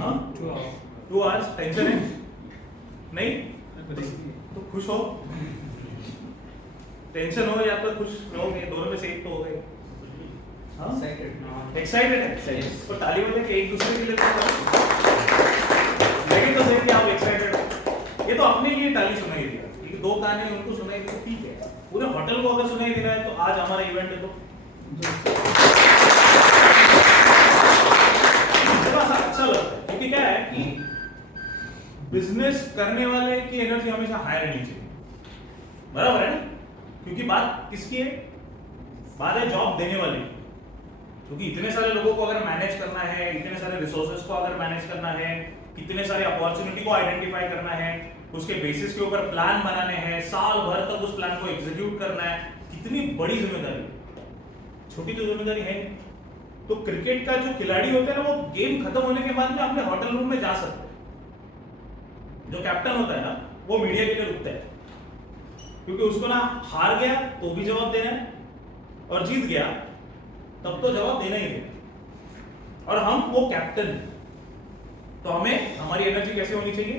हाँ 2 hours tension है नहीं तो खुश हो, टेंशन हो या तो खुश रहोगे, दोनों में से एक तो हो गए। एक्साइटेड है तो ताली बजा के एक दूसरे के लिए लेकिन तो सही कि आप एक्साइटेड हो। ये तो अपने लिए ताली सुनाई दिया, ये 2 कान है उनको सुनाई दी तो ठीक है, पूरे होटल को अगर सुनाई दे रहा है तो आज हमारा इवेंट है तो अच्छा लगता है। क्योंकि क्या है कि बिजनेस करने वाले की एनर्जी हमेशा हाई रहनी चाहिए, बराबर है ना? क्योंकि बात किसकी है? बात है जॉब देने वाले की। क्योंकि इतने सारे लोगों को अगर मैनेज करना है, इतने सारे रिसोर्सेज को अगर मैनेज करना है, कितने सारे अपॉर्चुनिटी को आइडेंटिफाई करना है, उसके बेसिस के ऊपर प्लान बनाने हैं, साल भर तक उस प्लान को एग्जीक्यूट करना है, कितनी बड़ी जिम्मेदारी, छोटी तो जिम्मेदारी है। तो क्रिकेट का जो खिलाड़ी होते हैं ना, वो गेम खत्म होने के बाद में अपने होटल रूम में जा सकते हैं। जो कैप्टन होता है ना, वो मीडिया के लिए रुकता है, क्योंकि उसको ना हार गया तो भी जवाब देना है और जीत गया तब तो जवाब देना ही है। और हम वो कैप्टन, तो हमें हमारी एनर्जी कैसे होनी चाहिए?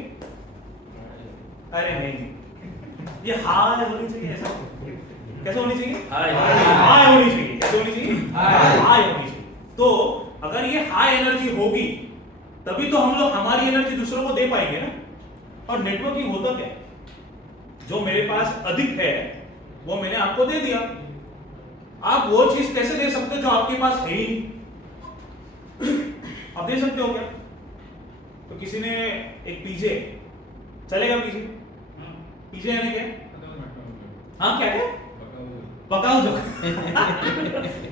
अरे नहीं, ये हाई होनी चाहिए। ऐसा कैसे होनी चाहिए? हाई होनी चाहिए। कैसे होनी चाहिए? हाई होनी चाहिए। तो अगर ये हाई एनर्जी होगी तभी तो हम लोग हमारी एनर्जी दूसरों को दे पाएंगे ना। और नेटवर्किंग होता क्या है? जो मेरे पास अधिक है वो मैंने आपको दे दिया, आप वो चीज कैसे दे सकते हो जो आपके पास है ही नहीं? आप दे सकते हो क्या? तो किसी ने एक पीजे, चलेगा पीजे? पीजे यानी क्या? हाँ क्या क्या? पकाओ जो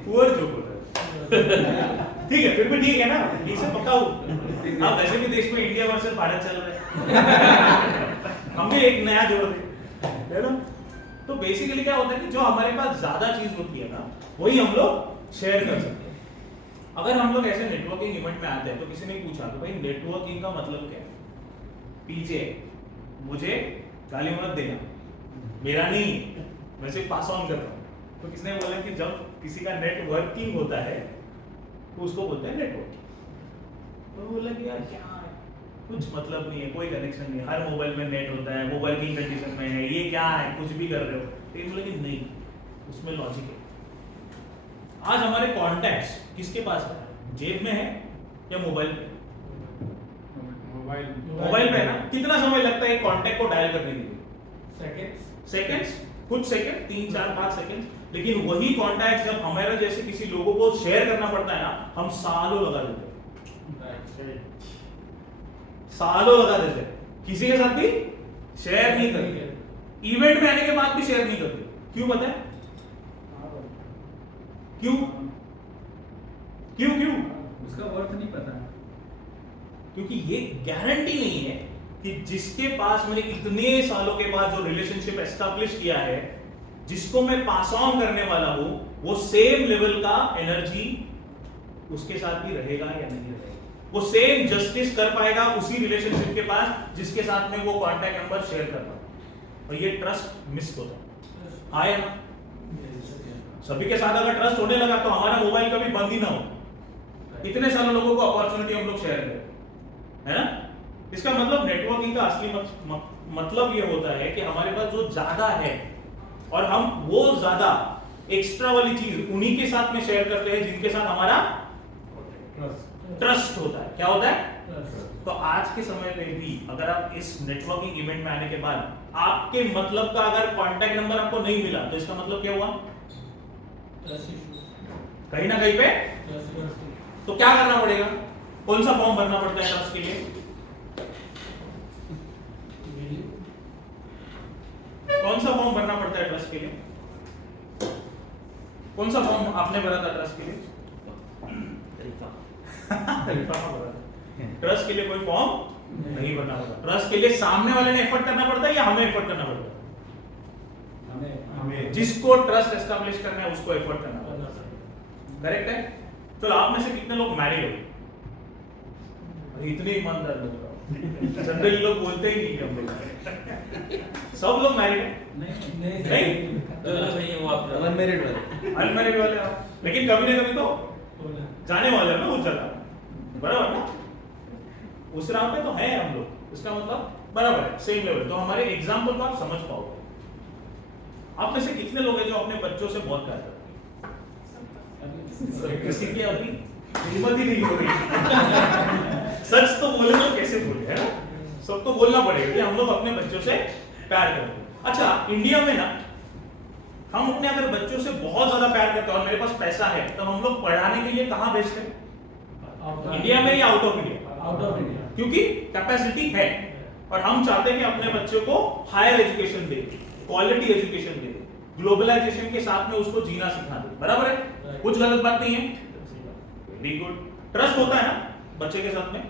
पुअर जो ठीक है, फिर भी ठीक है ना, इसे पकाओ। अब वैसे भी देश में इंडिया वर्सेस भारत चल रहा है, हम भी एक नया जोड़ दे, है ना? तो बेसिकली क्या होता है कि जो हमारे पास ज्यादा चीज होती है ना, वही हम लोग शेयर कर सकते हैं। अगर हम लोग ऐसे नेटवर्किंग इवेंट में आते हैं तो किसी ने पूछा तो भाई नेटवर्किंग का मतलब क्या है? पीजे मुझे गाली मत देना, मेरा नहीं, मैं सिर्फ पास ऑन कर रहा हूं। तो किसने बोला कि जब किसी का नेटवर्किंग होता है तो उसको बोलते हैं नेटवर्किंग। तो बोला कि यार क्या है, कुछ मतलब नहीं है, कोई कनेक्शन नहीं है, हर मोबाइल में नेट होता है, वो वर्किंग कंडीशन में है, ये क्या है, कुछ भी कर रहे हो। तो बोला कि नहीं, उसमें लॉजिक है। आज हमारे कॉन्टैक्ट्स किसके पास है? जेब में है या मोबाइल पे? मोबाइल पे है ना। कितना समय लगता है एक कॉन्टैक्ट को डायल करने के लिए? सेकंड्स, कुछ सेकंड, 3 4 5 सेकंड। लेकिन वही कॉन्टैक्ट जब हमारे जैसे किसी लोगों को शेयर करना पड़ता है ना, हम सालों लगा देते हैं, सालों लगा देते हैं। किसी के साथ भी शेयर नहीं करते, इवेंट में आने के बाद भी शेयर नहीं करते। क्यों पता है? क्यों क्यों क्यों? उसका वर्थ नहीं पता। क्योंकि ये गारंटी नहीं है कि जिसके पास मैंने इतने सालों के बाद जो रिलेशनशिप एस्टैब्लिश किया है, जिसको मैं पास ऑन करने वाला हूं, वो सेम लेवल का एनर्जी उसके साथ भी रहेगा या नहीं रहेगा। वो सेम जस्टिस कर पाएगा उसी रिलेशनशिप के पास जिसके साथ में वो कांटेक्ट नंबर शेयर कर रहा है। और ये ट्रस्ट मिस होता है। आया ना? सभी के साथ अगर ट्रस्ट होने लगा तो हमारा मोबाइल कभी बंद ही ना हो। इतने सारे लोगों को अपॉर्चुनिटी हम लोग शेयर करें, है ना? इसका मतलब नेटवर्किंग का असली मतलब ये होता है कि हमारे पास जो ज्यादा है और हम वो ज्यादा एक्स्ट्रा वाली चीज उन्हीं के साथ में शेयर करते हैं जिनके साथ हमारा ट्रस्ट होता है। क्या होता है? तो आज के समय पे भी अगर आप इस नेटवर्किंग इवेंट में आने के बाद आपके मतलब का अगर कांटेक्ट नंबर आपको नहीं मिला तो इसका मतलब क्या हुआ? कहीं ना कहीं पे तो क्या करना पड़ेगा? कौन सा फॉर्म भरना पड़ता है ट्रस्ट के लिए? कौन सा फॉर्म भरना पड़ता है ट्रस्ट के लिए? कौन सा फॉर्म आपने भरा था ट्रस्ट के लिए? ट्रस्ट के लिए कोई फॉर्म नहीं भरना पड़ता। ट्रस्ट के लिए सामने वाले ने एफर्ट करना पड़ता है या हमें एफर्ट करना पड़ता है? हमें। जिसको ट्रस्ट एस्टैब्लिश करना है उसको एफर्ट करना पड़ता है। करेक्ट है? चलो आप में से कितने लोग मैरिड हो? इतने ईमानदार लोग, जनरली लोग बोलते ही नहीं हम लोग। सब लोग मैरिड है? नहीं, वो आप अनमैरिड वाले, अनमैरिड वाले आप। लेकिन कभी ना कभी तो जाने वाले हो ना उस जगह, बराबर ना? उस राह पे तो है हम लोग, इसका मतलब बराबर है, सेम लेवल। तो हमारे एग्जाम्पल को आप समझ पाओगे। आप में से कितने लोग हैं जो अपने बच्चों से बहुत प्यार करते हैं? किसी की अभी हिम्मत ही नहीं हो रही। सच तो बोले तो कैसे बोले, है ना? सबको बोलना पड़ेगा कि हम लोग अपने बच्चों से प्यार करते हैं। अच्छा, इंडिया में ना हम अपने अगर बच्चों से बहुत ज्यादा प्यार करते हैं और मेरे पास पैसा है तो हम लोग पढ़ाने के लिए कहाँ भेजते हैं? इंडिया में या out of India? Out of India, क्योंकि कैपेसिटी है और हम चाहते हैं कि अपने बच्चों को हायर एजुकेशन दे, क्वालिटी एजुकेशन दे, ग्लोबलाइजेशन के साथ में उसको जीना सिखा दे। बराबर है? कुछ गलत बात नहीं है। Very good. ट्रस्ट होता है ना बच्चे के साथ में?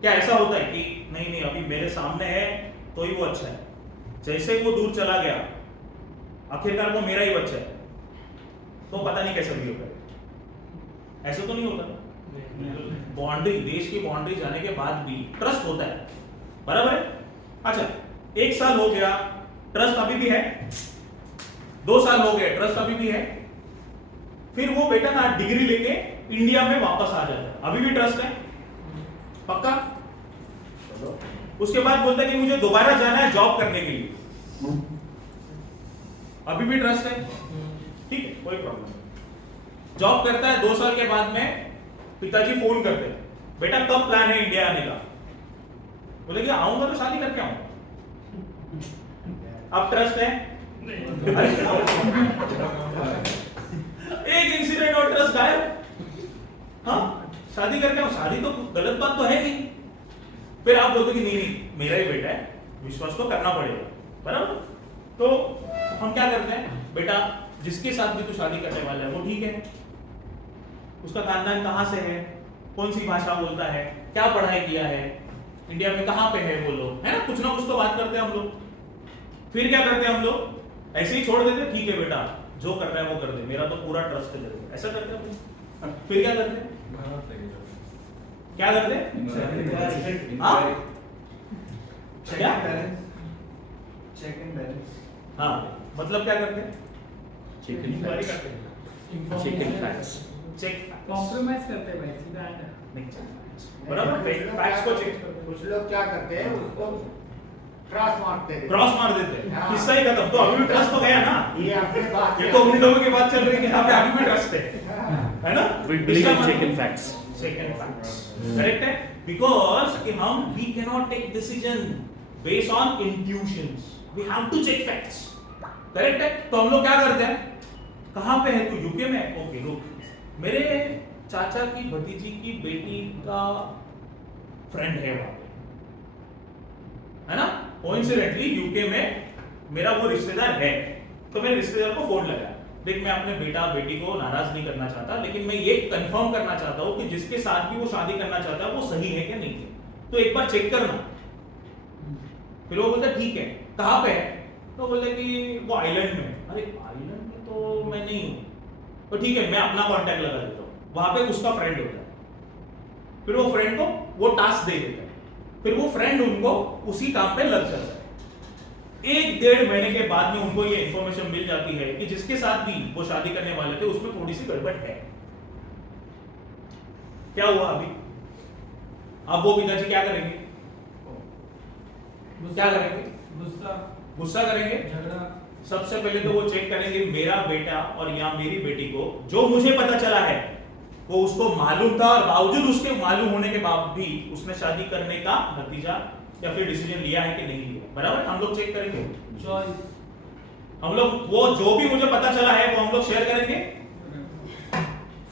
क्या ऐसा होता है कि नहीं नहीं अभी मेरे सामने है तो ही वो अच्छा है, जैसे वो दूर चला गया आखिरकार वो मेरा ही बच्चा है तो पता नहीं कैसा बिहेव करे? ऐसा तो नहीं होता। बाउंड्री, देश की बाउंड्री जाने के बाद भी ट्रस्ट होता है। बराबर है? अच्छा, 1 साल हो गया, ट्रस्ट अभी भी है। 2 साल हो गए, ट्रस्ट अभी भी है। फिर वो बेटा ना डिग्री लेके इंडिया में वापस आ जाता है, अभी भी ट्रस्ट है? पक्का? उसके बाद बोलता है कि मुझे दोबारा जाना है जॉब करने के लिए, अभी भी ट्रस्ट है? ठीक है, कोई प्रॉब्लम नहीं। जॉब करता है, 2 साल के बाद में पिताजी फोन करते हैं, बेटा कब प्लान है इंडिया आने का? बोले कि आऊंगा तो शादी करके आऊंगा। अब ट्रस्ट है? एक इंसिडेंट और ट्रस्ट गायब। हाँ, शादी करके आऊं, शादी तो गलत बात तो है नहीं। फिर आप बोलते कि नहीं नहीं मेरा ही बेटा है, विश्वास तो करना पड़ेगा। बराबर? तो हम क्या करते हैं, बेटा जिसके साथ भी तू शादी करने वाला है वो ठीक है, उसका खानदान कहाँ से है, कौन सी भाषा बोलता है, क्या पढ़ाई किया है, इंडिया में कहाँ पे है वो लोग, है ना? कुछ ना कुछ तो बात करते हैं हम लोग। फिर क्या करते हैं हम लोग, ऐसे ही छोड़ देते, ठीक है बेटा जो कर रहा है वो कर दे, मेरा तो पूरा ट्रस्ट है, ऐसा करते हैं। फिर क्या करते हैं, क्या करते हैं? हाँ, क्या? Check and balance. हाँ, मतलब क्या करते हैं? Check and facts, check compromise करते हैं भाई, सीधा आना। बराबर, फैक्ट्स को चेक। कुछ लोग क्या करते हैं, उसको क्रॉस मारते हैं। क्रॉस मार देते हैं, हाँ। किस्सा ही खत्म। तो अभी भी ट्रस्ट तो गया ना। ये अपने बात ये तो उन लोगों की बात चल रही है कि यहाँ पे अभी भी ट्रस्ट है ना? We believe in check and facts. Check and facts. Correct है? बिकॉज कि हम we cannot take decision based on intuitions. We have to check facts. Correct है? तो हम लोग क्या करते हैं, कहाँ पे है तू? यूके में? ओके रुक, मेरे चाचा की भतीजी की बेटी का फ्रेंड है वहां पे, है ना? कोइंसिडेंटली यूके में मेरा वो रिश्तेदार है, तो मेरे रिश्तेदार को फोन लगाया, देख मैं अपने बेटा बेटी को नाराज नहीं करना चाहता, लेकिन मैं ये कंफर्म करना चाहता हूँ कि जिसके साथ भी वो शादी करना चाहता है वो सही है कि नहीं है, तो एक बार चेक करना। फिर वो बोलता ठीक है, कहाँ पे है? तो बोले कि वो आइलैंड में। अरे आइलैंड में तो मैं नहीं हूँ, तो ठीक है मैं अपना कॉन्टैक्ट लगा देता हूँ, वहां पे उसका फ्रेंड होता है। फिर वो फ्रेंड को वो टास्क दे देता है, फिर वो फ्रेंड उनको उसी काम पे लग जाता है। 1-1.5 महीने के बाद में उनको ये इंफॉर्मेशन मिल जाती है कि जिसके साथ भी वो शादी करने वाले थे उसमें थोड़ी सी गड़बड़ है। क्या हुआ अभी? अब वो पिताजी क्या करेंगे? क्या करेंगे? गुस्सा करेंगे। झगड़ा। सबसे पहले तो वो चेक करेंगे मेरा बेटा और या मेरी बेटी को जो मुझे पता चला है वो उसको मालूम था, और बावजूद उसके मालूम होने के बाद भी उसने शादी करने का नतीजा या फिर डिसीजन लिया है कि नहीं लिया। बराबर, हम लोग चेक करेंगे। चॉइस, हम लोग वो जो भी मुझे पता चला है वो हम लोग शेयर करेंगे।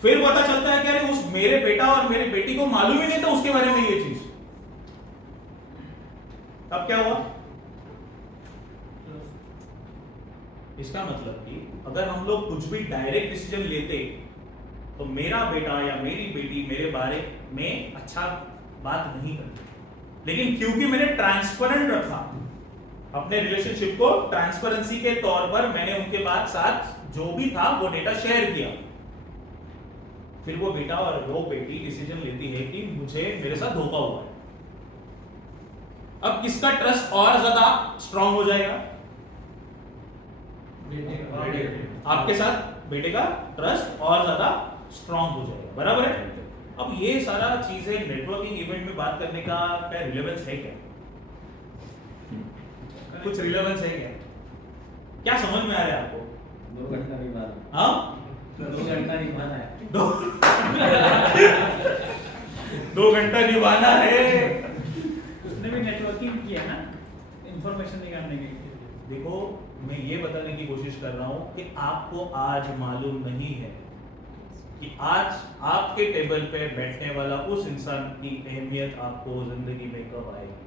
फिर पता चलता है कि अरे उस मेरे बेटा और मेरी बेटी को मालूम ही नहीं था उसके बारे में ये चीज, अब क्या हुआ? इसका मतलब कि अगर हम लोग कुछ भी डायरेक्ट डिसीजन लेते तो मेरा बेटा या मेरी बेटी मेरे बारे में अच्छा बात नहीं करते, लेकिन क्योंकि मैंने ट्रांसपेरेंट रखा अपने रिलेशनशिप को, ट्रांसपेरेंसी के तौर पर मैंने उनके बाद साथ जो भी था वो डेटा शेयर किया, फिर वो बेटा और वो बेटी डिसीजन लेती है कि मुझे मेरे साथ धोखा हुआ है। अब किसका ट्रस्ट और ज्यादा स्ट्रांग हो जाएगा? आपके साथ बेटे का ट्रस्ट और ज्यादा स्ट्रांग हो जाएगा। बराबर है? अब ये सारा चीजें नेटवर्किंग इवेंट में बात करने का क्या रिलेवेंस है क्या? कुछ रिलेवेंस है क्या समझ में आ रहा है आपको? 2 घंटा निभाना। हाँ 2 घंटा निभाना है। 2 घंटा निभाना है। उसने भी नेटवर्किंग किया ना, इंफॉर्मेशन निकालने के लिए। देखो मैं ये बताने की कोशिश कर रहा हूं कि आपको आज मालूम नहीं है कि आज आपके टेबल पे बैठने वाला उस इंसान की अहमियत आपको जिंदगी में कब आएगी।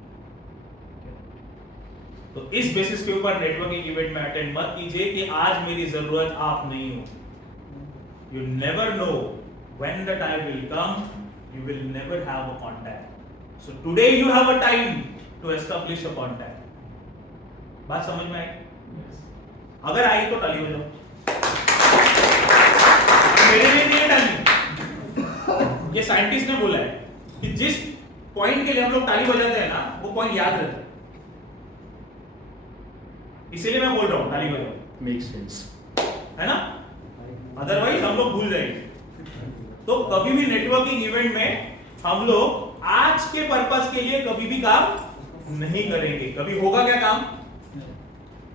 तो इस बेसिस के ऊपर नेटवर्किंग इवेंट में अटेंड मत कीजिए कि आज मेरी जरूरत आप नहीं हो। You never know when the time will come, you will never have a contact. So today you have a time to establish a contact. बात समझ में आई? अगर आई तो ताली बजाओ। मेरे लिए नहीं ताली, ये साइंटिस्ट ने बोला है कि जिस पॉइंट के लिए हम लोग ताली बजाते हैं ना, वो पॉइंट याद रहता है। इसीलिए मैं बोल रहा हूं ताली बजाओ। मेक्स सेंस, है ना? अदरवाइज हम लोग भूल जाएंगे। तो कभी भी नेटवर्किंग इवेंट में हम लोग आज के पर्पस के लिए कभी भी काम नहीं करेंगे। कभी होगा क्या काम?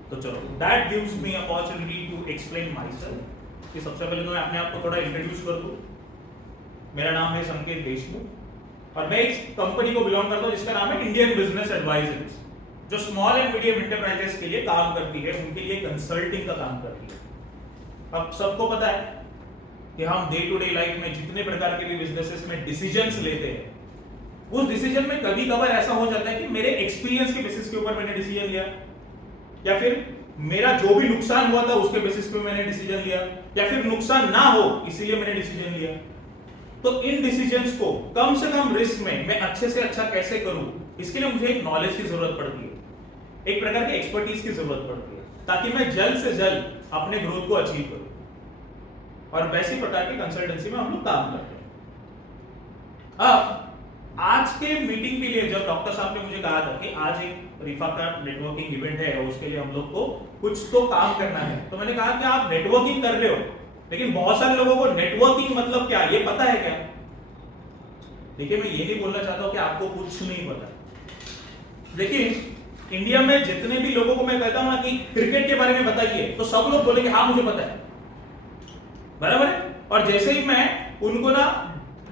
तो चलो, that gives me opportunity to explain myself. कि सबसे पहले तो मैं अपने आप को थोड़ा इंट्रोड्यूस कर दूं। मेरा नाम है संकेत देशमुख और मैं एक कंपनी को बिलोंग करता हूं जिसका नाम है इंडियन बिजनेस एडवाइजर्स, जो स्मॉल एंड मीडियम इंटरप्राइजेस के लिए काम करती है, उनके लिए कंसल्टिंग का काम करती है। अब सबको पता है कि हम डे टू डे लाइफ में जितने प्रकार के भी बिजनेसेस में डिसीजंस लेते हैं, उस डिसीजन में कभी कभार ऐसा हो जाता है कि मेरे एक्सपीरियंस के बेसिस के ऊपर मैंने डिसीजन लिया, या फिर मेरा जो भी नुकसान हुआ था उसके बेसिस पे मैंने डिसीजन लिया, या फिर नुकसान ना हो इसीलिए मैंने डिसीजन लिया। तो इन डिसीजंस को कम से कम रिस्क में मैं अच्छे से अच्छा कैसे करूं, इसके लिए मुझे एक नॉलेज की जरूरत पड़ती है, एक प्रकार की एक्सपर्टीज की जरूरत पड़ती है, ताकि मैं जल्द से जल्द अपने ग्रोथ को अचीव करूं। और वैसी प्रकार की कंसल्टेंसी में हम लोग काम करते हैं। अब आज के मीटिंग के लिए जब डॉक्टर साहब ने मुझे कहा था कि आज एक रिफा का नेटवर्किंग इवेंट है और उसके लिए हम लोग को कुछ तो काम करना है, तो मैंने कहा कि आप नेटवर्किंग कर रहे हो, लेकिन बहुत सारे लोगों को नेटवर्किंग मतलब क्या ये पता है क्या? देखिए मैं ये नहीं बोलना चाहता हूं कि आपको कुछ नहीं पता। देखिए इंडिया में जितने भी लोगों को मैं कहता हूं ना कि क्रिकेट के बारे में बताइए, तो सब लोग बोलेंगे हाँ मुझे पता है, बराबर है। और जैसे ही मैं उनको ना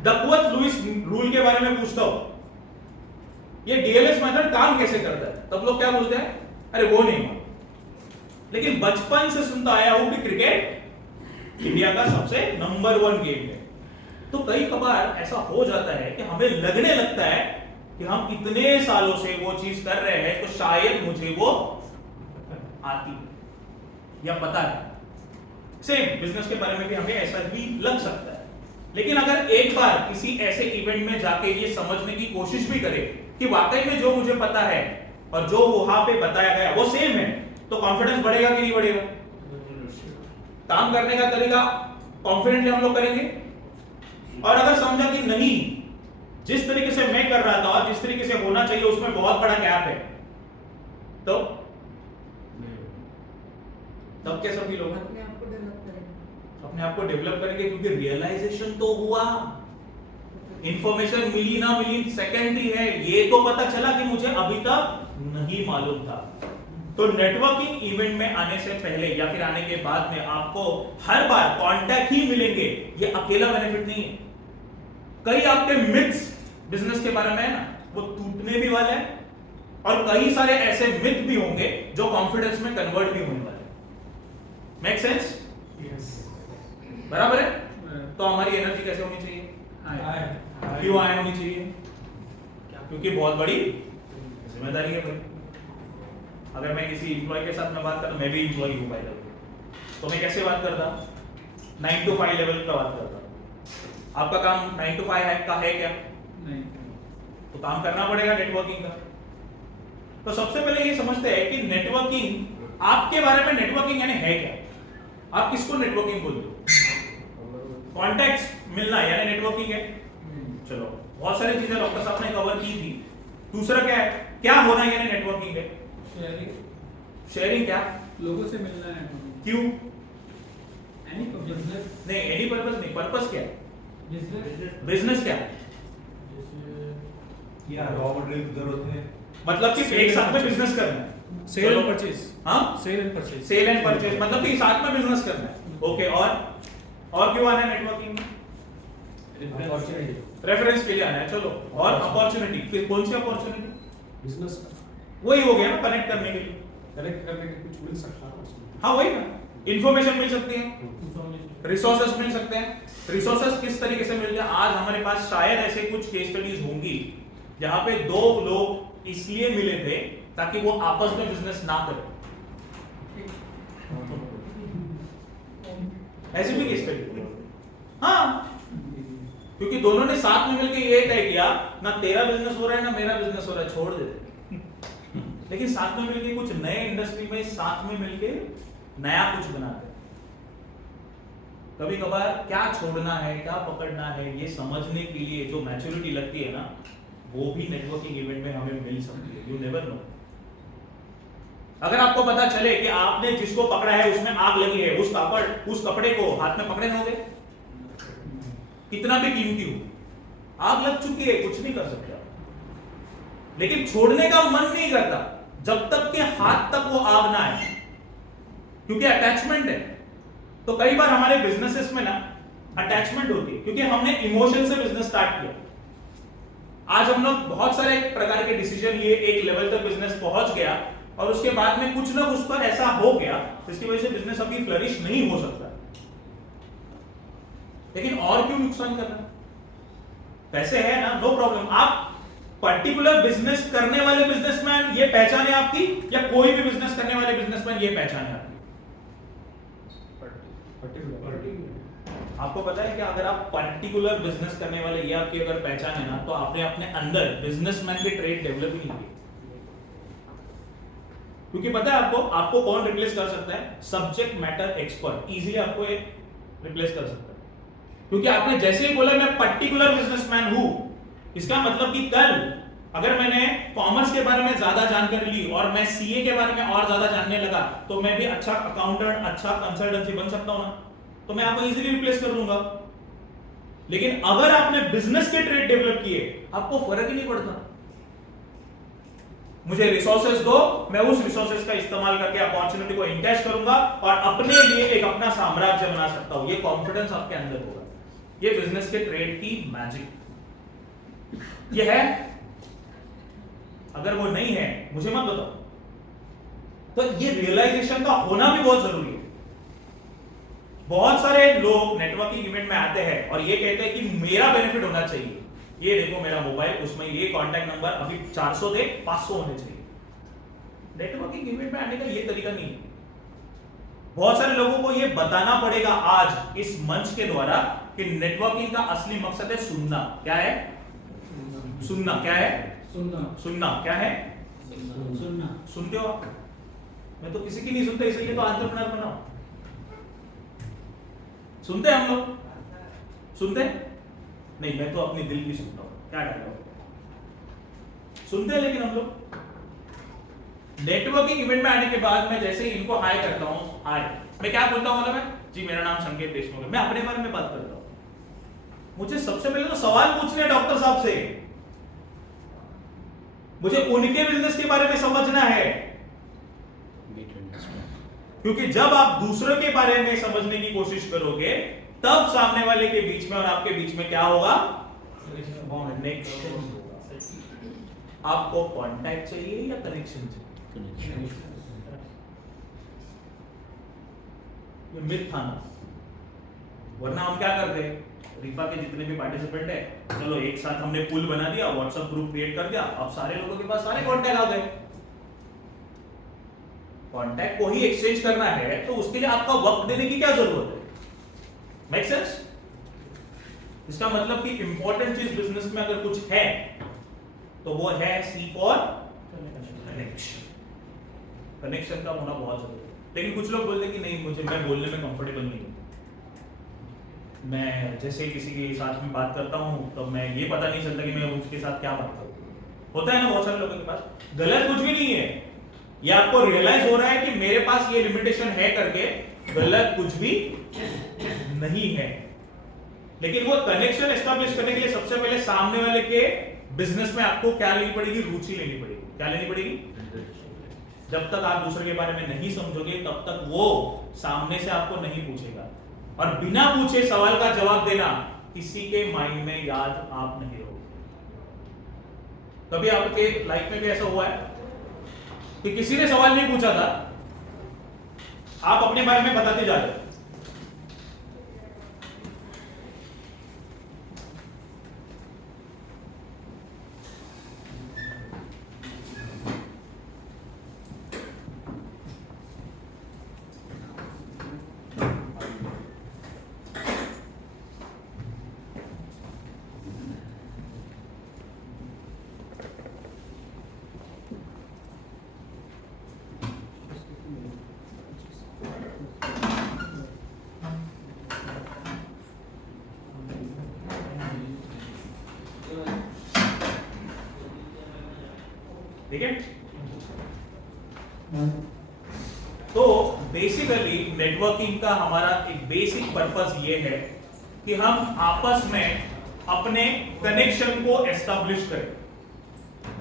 डकवर्थ लुईस रूल के बारे में पूछता हूं, ये डीएलएस मेथड काम कैसे करता है, तब लोग क्या बोलते हैं, अरे वो नहीं मालूम। लेकिन बचपन से सुनता आया हूं कि क्रिकेट इंडिया का सबसे नंबर 1 गेम है। तो कई बार ऐसा हो जाता है कि हमें लगने लगता है कि हम इतने सालों से वो चीज कर रहे हैं, तो शायद मुझे वो आती या पता है। सेम बिजनेस के बारे में भी हमें ऐसा ही लग सकता है। लेकिन अगर एक बार किसी ऐसे इवेंट में जाके ये समझने की कोशिश भी करे कि वाकई में जो मुझे पता है और जो वहां पे बताया गया वो सेम है, तो कॉन्फिडेंस बढ़ेगा कि नहीं बढ़ेगा? काम करने का तरीका कॉन्फिडेंटली हम लोग करेंगे। और अगर समझा कि नहीं, जिस तरीके से मैं कर रहा था और जिस तरीके से होना चाहिए उसमें बहुत बड़ा गैप है, तो तब कैसा फील होगा? अपने आप को डेवलप करेंगे, क्योंकि रियलाइजेशन तो हुआ, इंफॉर्मेशन मिली ना मिली सेकेंडरी है, ये तो पता चला कि मुझे अभी तक नहीं मालूम था। तो नेटवर्किंग इवेंट में आने से पहले या फिर आने के बाद में आपको हर बार कांटेक्ट ही मिलेंगे, ये अकेला बेनिफिट नहीं है। कई आपके मिथ्स बिजनेस के बारे में है ना, वो टूटने भी वाले हैं, और कई सारे ऐसे मिथ भी होंगे जो कॉन्फिडेंस में कन्वर्ट भी होने वाले। Make sense? यस, बराबर है। तो हमारी एनर्जी कैसे होनी चाहिए? क्यों आए होनी चाहिए? क्योंकि बहुत बड़ी जिम्मेदारी है भाई। अगर मैं किसी एम्प्लॉय के साथ में बात करता, मैं भी एम्प्लॉय हूं भाई, तो मैं कैसे बात करता? 9 to 5 लेवल का बात करता। आपका काम 9 to 5 है क्या? नहीं। तो काम करना पड़ेगा नेटवर्किंग का। तो सबसे पहले ये समझते हैं कि नेटवर्किंग, आपके बारे में नेटवर्किंग यानी है क्या? आप किसको नेटवर्किंग बोलते हो? कॉन्टैक्ट्स मिलना यानी नेटवर्किंग है। चलो, बहुत सारी चीजें डॉक्टर साहब ने कवर की थी। दूसरा क्या है? क्या होना यानी नेटवर्किंग है? शेयरिंग क्या? लोगों से मिलना है। क्यों? एनी बिजनेस नहीं, एनी पर्पस नहीं, पर्पस क्या है? बिजनेस क्या है? या रॉ मटेरियल की जरूरत है, मतलब कि एक साथ में बिजनेस करना है, सेल एंड परचेज, हाँ sale and purchase, sale and purchase, मतलब कि साथ में बिजनेस करना है। ओके, और क्यों आना है नेटवर्किंग में? रेफरेंस के लिए आना है। चलो, और अपॉर्चुनिटी, कौन सी अपॉर्चुनिटी? बिजनेस वही हो गया ना, कनेक्ट करने के लिए। कनेक्ट करने के कुछ मिल सकता है उसमें। हाँ वही ना, इंफॉर्मेशन मिल सकती है, रिसोर्सेस मिल सकते हैं। रिसोर्सेस किस तरीके से मिलते हैं? आज हमारे पास शायद ऐसे कुछ केस स्टडीज होंगी जहां पे दो लोग इसलिए मिले थे ताकि वो आपस में बिजनेस ना करें। ऐसी भी केस स्टडी, हाँ, क्योंकि दोनों ने साथ में मिलकर ये तय किया, ना तेरा बिजनेस हो रहा है ना मेरा बिजनेस हो रहा है, छोड़ देते। लेकिन साथ में मिलके कुछ नए इंडस्ट्री में साथ में मिलके नया कुछ बनाते हैं। कभी कभार क्या छोड़ना है क्या पकड़ना है ये समझने के लिए जो मैच्योरिटी लगती है ना, वो भी नेटवर्किंग इवेंट में हमें मिल सकती है। You never no. अगर आपको पता चले कि आपने जिसको पकड़ा है उसमें आग लगी है, उस कपड़े को हाथ में पकड़े रहोगे? कितना भी कीमती हो, आग लग चुकी है, कुछ नहीं कर सकते आप। लेकिन छोड़ने का मन नहीं करता जब तक कि हाथ तक वो आग ना आए, क्योंकि अटैचमेंट है। तो कई बार हमारे बिजनेसेस में ना अटैचमेंट होती है, क्योंकि हमने इमोशन से बिजनेस स्टार्ट किया। आज हम लोग बहुत सारे प्रकार के डिसीजन लिए, एक लेवल तक बिजनेस पहुंच गया और उसके बाद में कुछ ना कुछ तो ऐसा हो गया जिसकी वजह से बिजनेस अभी फ्लरिश नहीं हो सकता। लेकिन और क्यों नुकसान करना? पैसे है ना, नो प्रॉब्लम। आप पर्टिकुलर बिजनेस करने वाले बिजनेसमैन ये पहचान है आपकी, या कोई भी बिजनेस करने वाले बिजनेसमैन ये पहचान है आपकी? आपको पता है कि अगर आप पर्टिकुलर बिजनेस करने वाले ये आपकी अगर पहचान है ना, तो आपने अपने अंदर बिजनेसमैन के ट्रेड डेवलप ही नहीं किए। क्योंकि पता है आपको कौन रिप्लेस कर सकता है? सब्जेक्ट मैटर एक्सपर्ट इजीली आपको रिप्लेस कर सकता है। क्योंकि आपने जैसे ही बोला मैं पर्टिकुलर बिजनेसमैन हूं, इसका मतलब कि कल अगर मैंने कॉमर्स के बारे में ज्यादा जानकारी ली और मैं सीए के बारे में और ज्यादा जानने लगा, तो मैं भी अच्छा अकाउंटेंट, अच्छा कंसल्टेंसी बन सकता हूं ना, तो मैं आपको इजीली रिप्लेस कर लूंगा। लेकिन अगर आपने बिजनेस के ट्रेड डेवलप किए, आपको फर्क ही नहीं पड़ता। मुझे रिसोर्सेज दो, मैं उस रिसोर्सेज का इस्तेमाल करके अपॉर्चुनिटी को एनकैश करूंगा और अपने लिए एक अपना साम्राज्य बना सकता हूं। ये कॉन्फिडेंस आपके अंदर होगा। ये बिजनेस के ट्रेड की मैजिक ये है। अगर वो नहीं है, मुझे मत बताओ। तो ये रियलाइजेशन का होना भी बहुत जरूरी है। बहुत सारे लोग नेटवर्किंग इवेंट में आते हैं और ये कहते हैं कि मेरा बेनिफिट होना चाहिए। ये देखो मेरा मोबाइल, उसमें ये कांटेक्ट नंबर, अभी 400 थे, 500 होने चाहिए। नेटवर्किंग इवेंट में आने का ये तरीका नहीं है। बहुत सारे लोगों को ये बताना पड़ेगा आज इस मंच के द्वारा कि नेटवर्किंग का असली मकसद है सुनना। क्या है? सुनना। क्या है? सुनना। क्या है? सुनना। सुनते हो आप? मैं तो किसी की नहीं सुनता, इसलिए तो एंटरप्रेन्योर बनाओ। सुनते हैं हम लोग? सुनते हैं? नहीं, मैं तो अपने दिल की सुनता हूं। क्या डालो? सुनते हैं। लेकिन हम लोग नेटवर्किंग इवेंट में आने के बाद मैं जैसे ही इनको हाय करता हूं, हाय, मैं क्या बोलता हूं? मैं जी मेरा नाम संकेत देशमुख है। मैं अपने बारे में बात करता हूं। मुझे सबसे पहले तो सवाल पूछने हैं डॉक्टर साहब से। मुझे उनके बिजनेस के बारे में समझना है, क्योंकि जब आप दूसरों के बारे में समझने की कोशिश करोगे तब सामने वाले के बीच में और आपके बीच में क्या होगा? कनेक्शन होगा। आपको कांटेक्ट चाहिए या कनेक्शन चाहिए? ये मिथ था ना, वरना हम क्या करते हैं? रिफा के जितने भी पार्टिसिपेंट है, चलो एक साथ हमने पुल बना दिया, व्हाट्सएप ग्रुप क्रिएट कर दिया, अब सारे लोगों के पास सारे कांटेक्ट आ गए। कांटेक्ट को ही एक्सचेंज करना है तो उसके लिए आपका वक्त देने की क्या जरूरत है? Make sense? इसका मतलब कि इंपॉर्टेंट चीज बिजनेस में अगर कुछ है तो वो है सी फॉर कनेक्शन। कनेक्शन का होना बहुत जरूरी है। लेकिन कुछ लोग बोलते हैं कि नहीं, मैं बोलने में कंफर्टेबल नहीं हूं। मैं जैसे किसी के साथ में बात करता हूं तो मैं ये पता नहीं चलता कि मैं उसके साथ क्या बात करूं। होता है ना बहुत सारे लोगों के पास। गलत कुछ भी नहीं है, ये आपको रियलाइज हो रहा है कि मेरे पास ये लिमिटेशन है करके, गलत कुछ भी नहीं है। लेकिन वो कनेक्शन एस्टैब्लिश करने के लिए सबसे पहले सामने वाले के बिजनेस में आपको क्या लेनी पड़ेगी? रुचि लेनी पड़ेगी। क्या लेनी पड़ेगी? जब तक आप दूसरे के बारे में नहीं समझोगे तब तक वो सामने से आपको नहीं पूछेगा, और बिना पूछे सवाल का जवाब देना किसी के माइंड में याद आप नहीं रहोगे। कभी आपके लाइफ में भी ऐसा हुआ है कि किसी ने सवाल नहीं पूछा था, आप अपने बारे में बताते जा रहे हो? ठीक है? तो बेसिकली नेटवर्किंग का हमारा एक बेसिक पर्पस ये है कि हम आपस में अपने कनेक्शन को एस्टैब्लिश करें।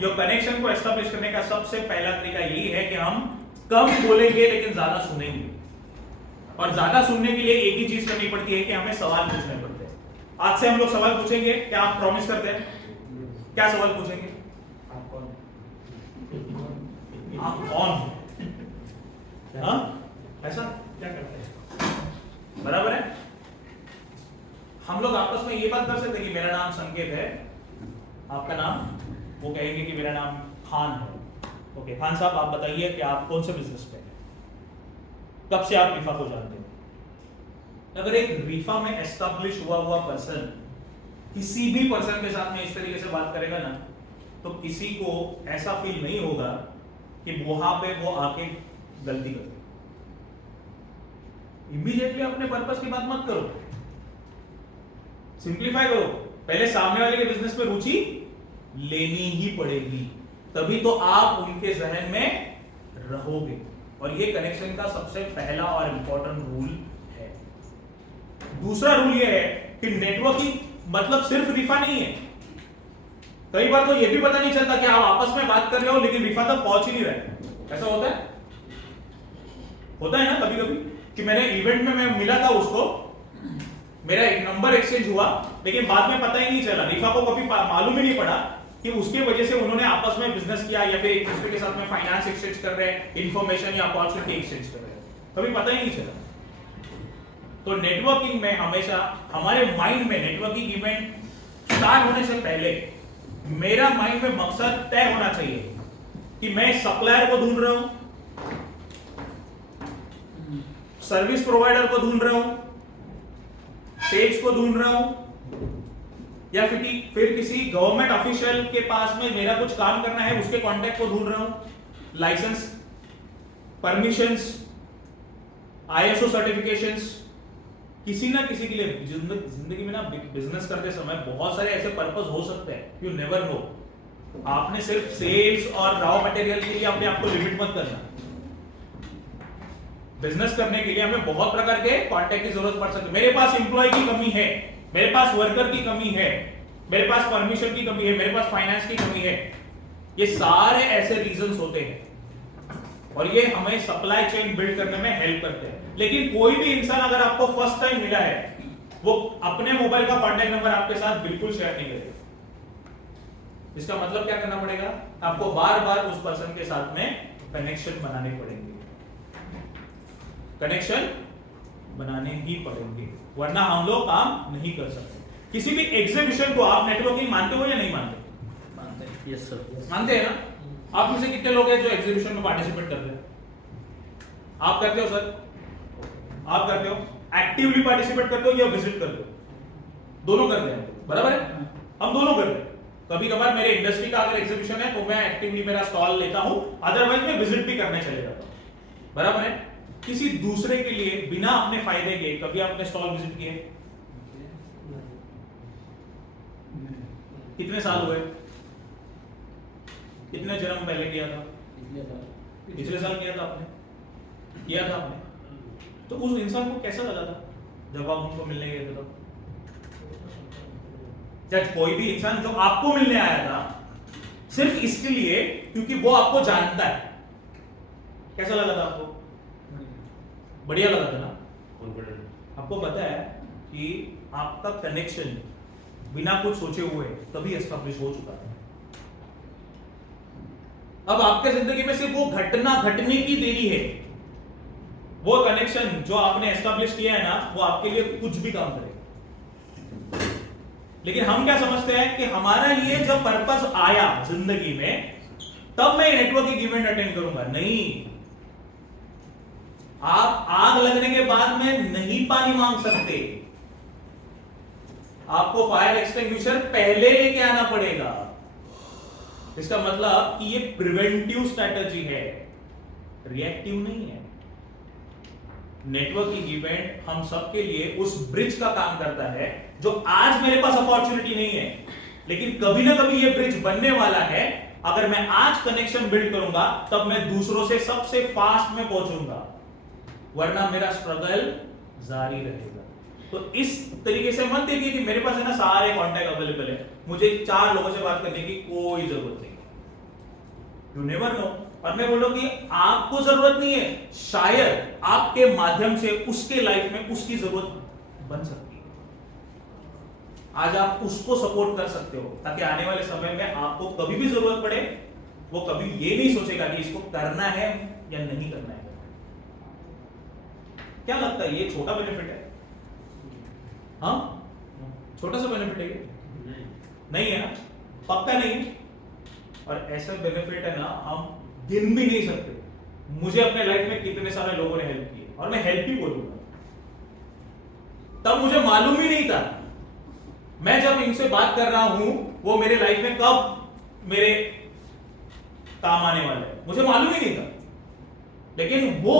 जो कनेक्शन को एस्टैब्लिश करने का सबसे पहला तरीका यही है कि हम कम बोलेंगे लेकिन ज्यादा सुनेंगे, और ज्यादा सुनने के लिए एक ही चीज करनी पड़ती है कि हमें सवाल पूछने पड़ते हैं। आज से हम लोग सवाल पूछेंगे, क्या आप प्रॉमिस करते हैं? क्या सवाल पूछेंगे? आप कौन हो? हाँ? ऐसा क्या करते हैं? बराबर है? हम लोग आपस में ये बात कर सकते हैं कि मेरा नाम संकेत है, आपका नाम? वो कहेंगे कि मेरा नाम खान है। ओके खान साहब, आप बताइए कि आप कौन से बिजनेस पे हैं, कब से आप रिफा को जानते हैं? अगर एक रिफा में एस्टैब्लिश हुआ पर्सन किसी भी पर्सन के साथ में इस तरीके से बात करेगा ना, तो किसी को ऐसा फील नहीं होगा कि वहां पे वो आके गलती कर। इमीडिएटली अपने पर्पस की बात मत करो, सिंप्लीफाई करो। पहले सामने वाले के बिजनेस में रुचि लेनी ही पड़ेगी, तभी तो आप उनके जहन में रहोगे। और ये कनेक्शन का सबसे पहला और इंपॉर्टेंट रूल है। दूसरा रूल ये है कि नेटवर्किंग मतलब सिर्फ रिफा नहीं है। कई बार तो ये भी पता नहीं चलता कि आप आपस में बात कर रहे हो लेकिन रिफा तक पहुंच ही नहीं रहे। ऐसा होता है ना कभी कभी कि मैंने इवेंट में मैं मिला था उसको, मेरा एक नंबर एक्सचेंज हुआ, लेकिन बाद में पता ही नहीं चला, रिफा को कभी मालूम ही नहीं पड़ा कि उसके वजह से उन्होंने आपस में बिजनेस किया या फिर एक दूसरे के साथ में फाइनेंस एक्सचेंज कर रहे हैं, इंफॉर्मेशन या अपॉर्चुनिटी एक्सचेंज कर रहे हैं, कभी पता ही नहीं चला। तो नेटवर्किंग में हमेशा हमारे माइंड में नेटवर्किंग इवेंट स्टार्ट होने से पहले मेरा माइंड में मकसद तय होना चाहिए कि मैं सप्लायर को ढूंढ रहा हूं, सर्विस प्रोवाइडर को ढूंढ रहा हूं, सेल्स को ढूंढ रहा हूं, या फिर किसी गवर्नमेंट ऑफिशियल के पास में मेरा कुछ काम करना है उसके कांटेक्ट को ढूंढ रहा हूं, लाइसेंस, परमिशंस, आईएसओ सर्टिफिकेशंस। किसी ना किसी के लिए जिंदगी में ना बिजनेस करते समय बहुत सारे ऐसे पर्पस हो सकते हैं, यू नेवर नो। आपने सिर्फ सेल्स और रॉ मटेरियल के लिए अपने आप को लिमिट मत करना। बिजनेस करने के लिए हमें बहुत प्रकार के कांटेक्ट की जरूरत पड़ सकती है। मेरे पास एम्प्लॉय की कमी है, मेरे पास वर्कर की कमी है, मेरे पास परमिशन की कमी है, मेरे पास फाइनेंस की कमी है। ये सारे ऐसे रीजंस होते हैं और ये हमें सप्लाई चेन बिल्ड करने में हेल्प करते हैं। लेकिन कोई भी इंसान अगर आपको फर्स्ट टाइम मिला है, वो अपने मोबाइल का कांटेक्ट नंबर आपके साथ बिल्कुल शेयर नहीं करेगा। इसका मतलब क्या करना पड़ेगा? आपको बार बार उस पर्सन के साथ में कनेक्शन बनाने पड़ेंगे, कनेक्शन बनाने ही पड़ेंगे, वरना हम लोग काम नहीं कर सकते। किसी भी एग्जीबिशन को आप नेटवर्किंग मानते हो या नहीं मानते? मानते हैं। Yes sir. मानते हैं ना? आप में से कितने लोग हैं जो एग्जीबिशन में पार्टिसिपेट कर रहे हैं? आप करते हो सर? आप करते हो? एक्टिवली पार्टिसिपेट करते हो या विजिट करते हो? दोनों करते हैं, बराबर है? हम दोनों करते हैं। कभी कभार मेरे इंडस्ट्री का अगर एग्जीबिशन है तो मैं एक्टिवली मेरा स्टॉल लेता हूं, अदरवाइज मैं विजिट भी करने चले जाता हूं, बराबर है? किसी दूसरे के लिए बिना अपने फायदे के कभी आपने स्टॉल विजिट किए? कितने साल हुए? कितने जन्म पहले किया था? पिछले साल किया था आपने? किया था आपने? तो उस इंसान को कैसा लगा था जब आप उनको मिलने गए थे? तो जब कोई भी इंसान जो आपको मिलने आया था सिर्फ इसके लिए क्योंकि वो आपको जानता है, कैसा लगा था आपको? बढ़िया लगा था ना? कॉन्फिडेंट। आपको पता है कि आपका कनेक्शन बिना कुछ सोचे हुए तभी एस्टैब्लिश हो चुका है। अब आपके जिंदगी में सिर्फ वो घटना घटने की देरी है। वो कनेक्शन जो आपने एस्टैब्लिश किया है ना, वो आपके लिए कुछ भी काम करेगा। लेकिन हम क्या समझते हैं कि हमारा ये जब पर्पस आया जिंदगी में तब मैं नेटवर्किंग इवेंट अटेंड करूंगा। नहीं, आप आग लगने के बाद में नहीं पानी मांग सकते, आपको फायर एक्सटिंग्विशर पहले लेके आना पड़ेगा। इसका मतलब कि ये प्रिवेंटिव स्ट्रैटेजी है, रिएक्टिव नहीं है। नेटवर्किंग इवेंट हम सबके लिए उस ब्रिज का काम करता है जो आज मेरे पास अपॉर्चुनिटी नहीं है, लेकिन कभी ना कभी ये ब्रिज बनने वाला है। अगर मैं आज कनेक्शन बिल्ड करूंगा तब मैं दूसरों से सबसे फास्ट में पहुंचूंगा, वरना मेरा स्ट्रगल जारी रहेगा। तो इस तरीके से मत देखिए कि मेरे पास है ना सारे कॉन्टैक्ट अवेलेबल है, मुझे 4 लोगों से बात करने की कोई जरूरत नहीं। You never no. और मैं बोलूं कि आपको जरूरत नहीं है, शायद आपके माध्यम से उसके लाइफ में उसकी जरूरत बन सकती है। आज आप उसको सपोर्ट कर सकते हो ताकि आने वाले समय में आपको कभी भी जरूरत पड़े वो कभी ये नहीं सोचेगा कि इसको करना है या नहीं करना है। क्या लगता है ये छोटा बेनिफिट है? हाँ, छोटा सा बेनिफिट है ये? नहीं है ना, पक्का नहीं। और ऐसा बेनिफिट है ना हम गिन भी नहीं सकते। मुझे अपने लाइफ में कितने सारे लोगों ने हेल्प की, और मैं हेल्प ही बोलूंगा। तब मुझे मालूम ही नहीं था, मैं जब इनसे बात कर रहा हूं वो मेरे लाइफ में कब मेरे काम आने वाले हैं मुझे मालूम ही नहीं था, लेकिन वो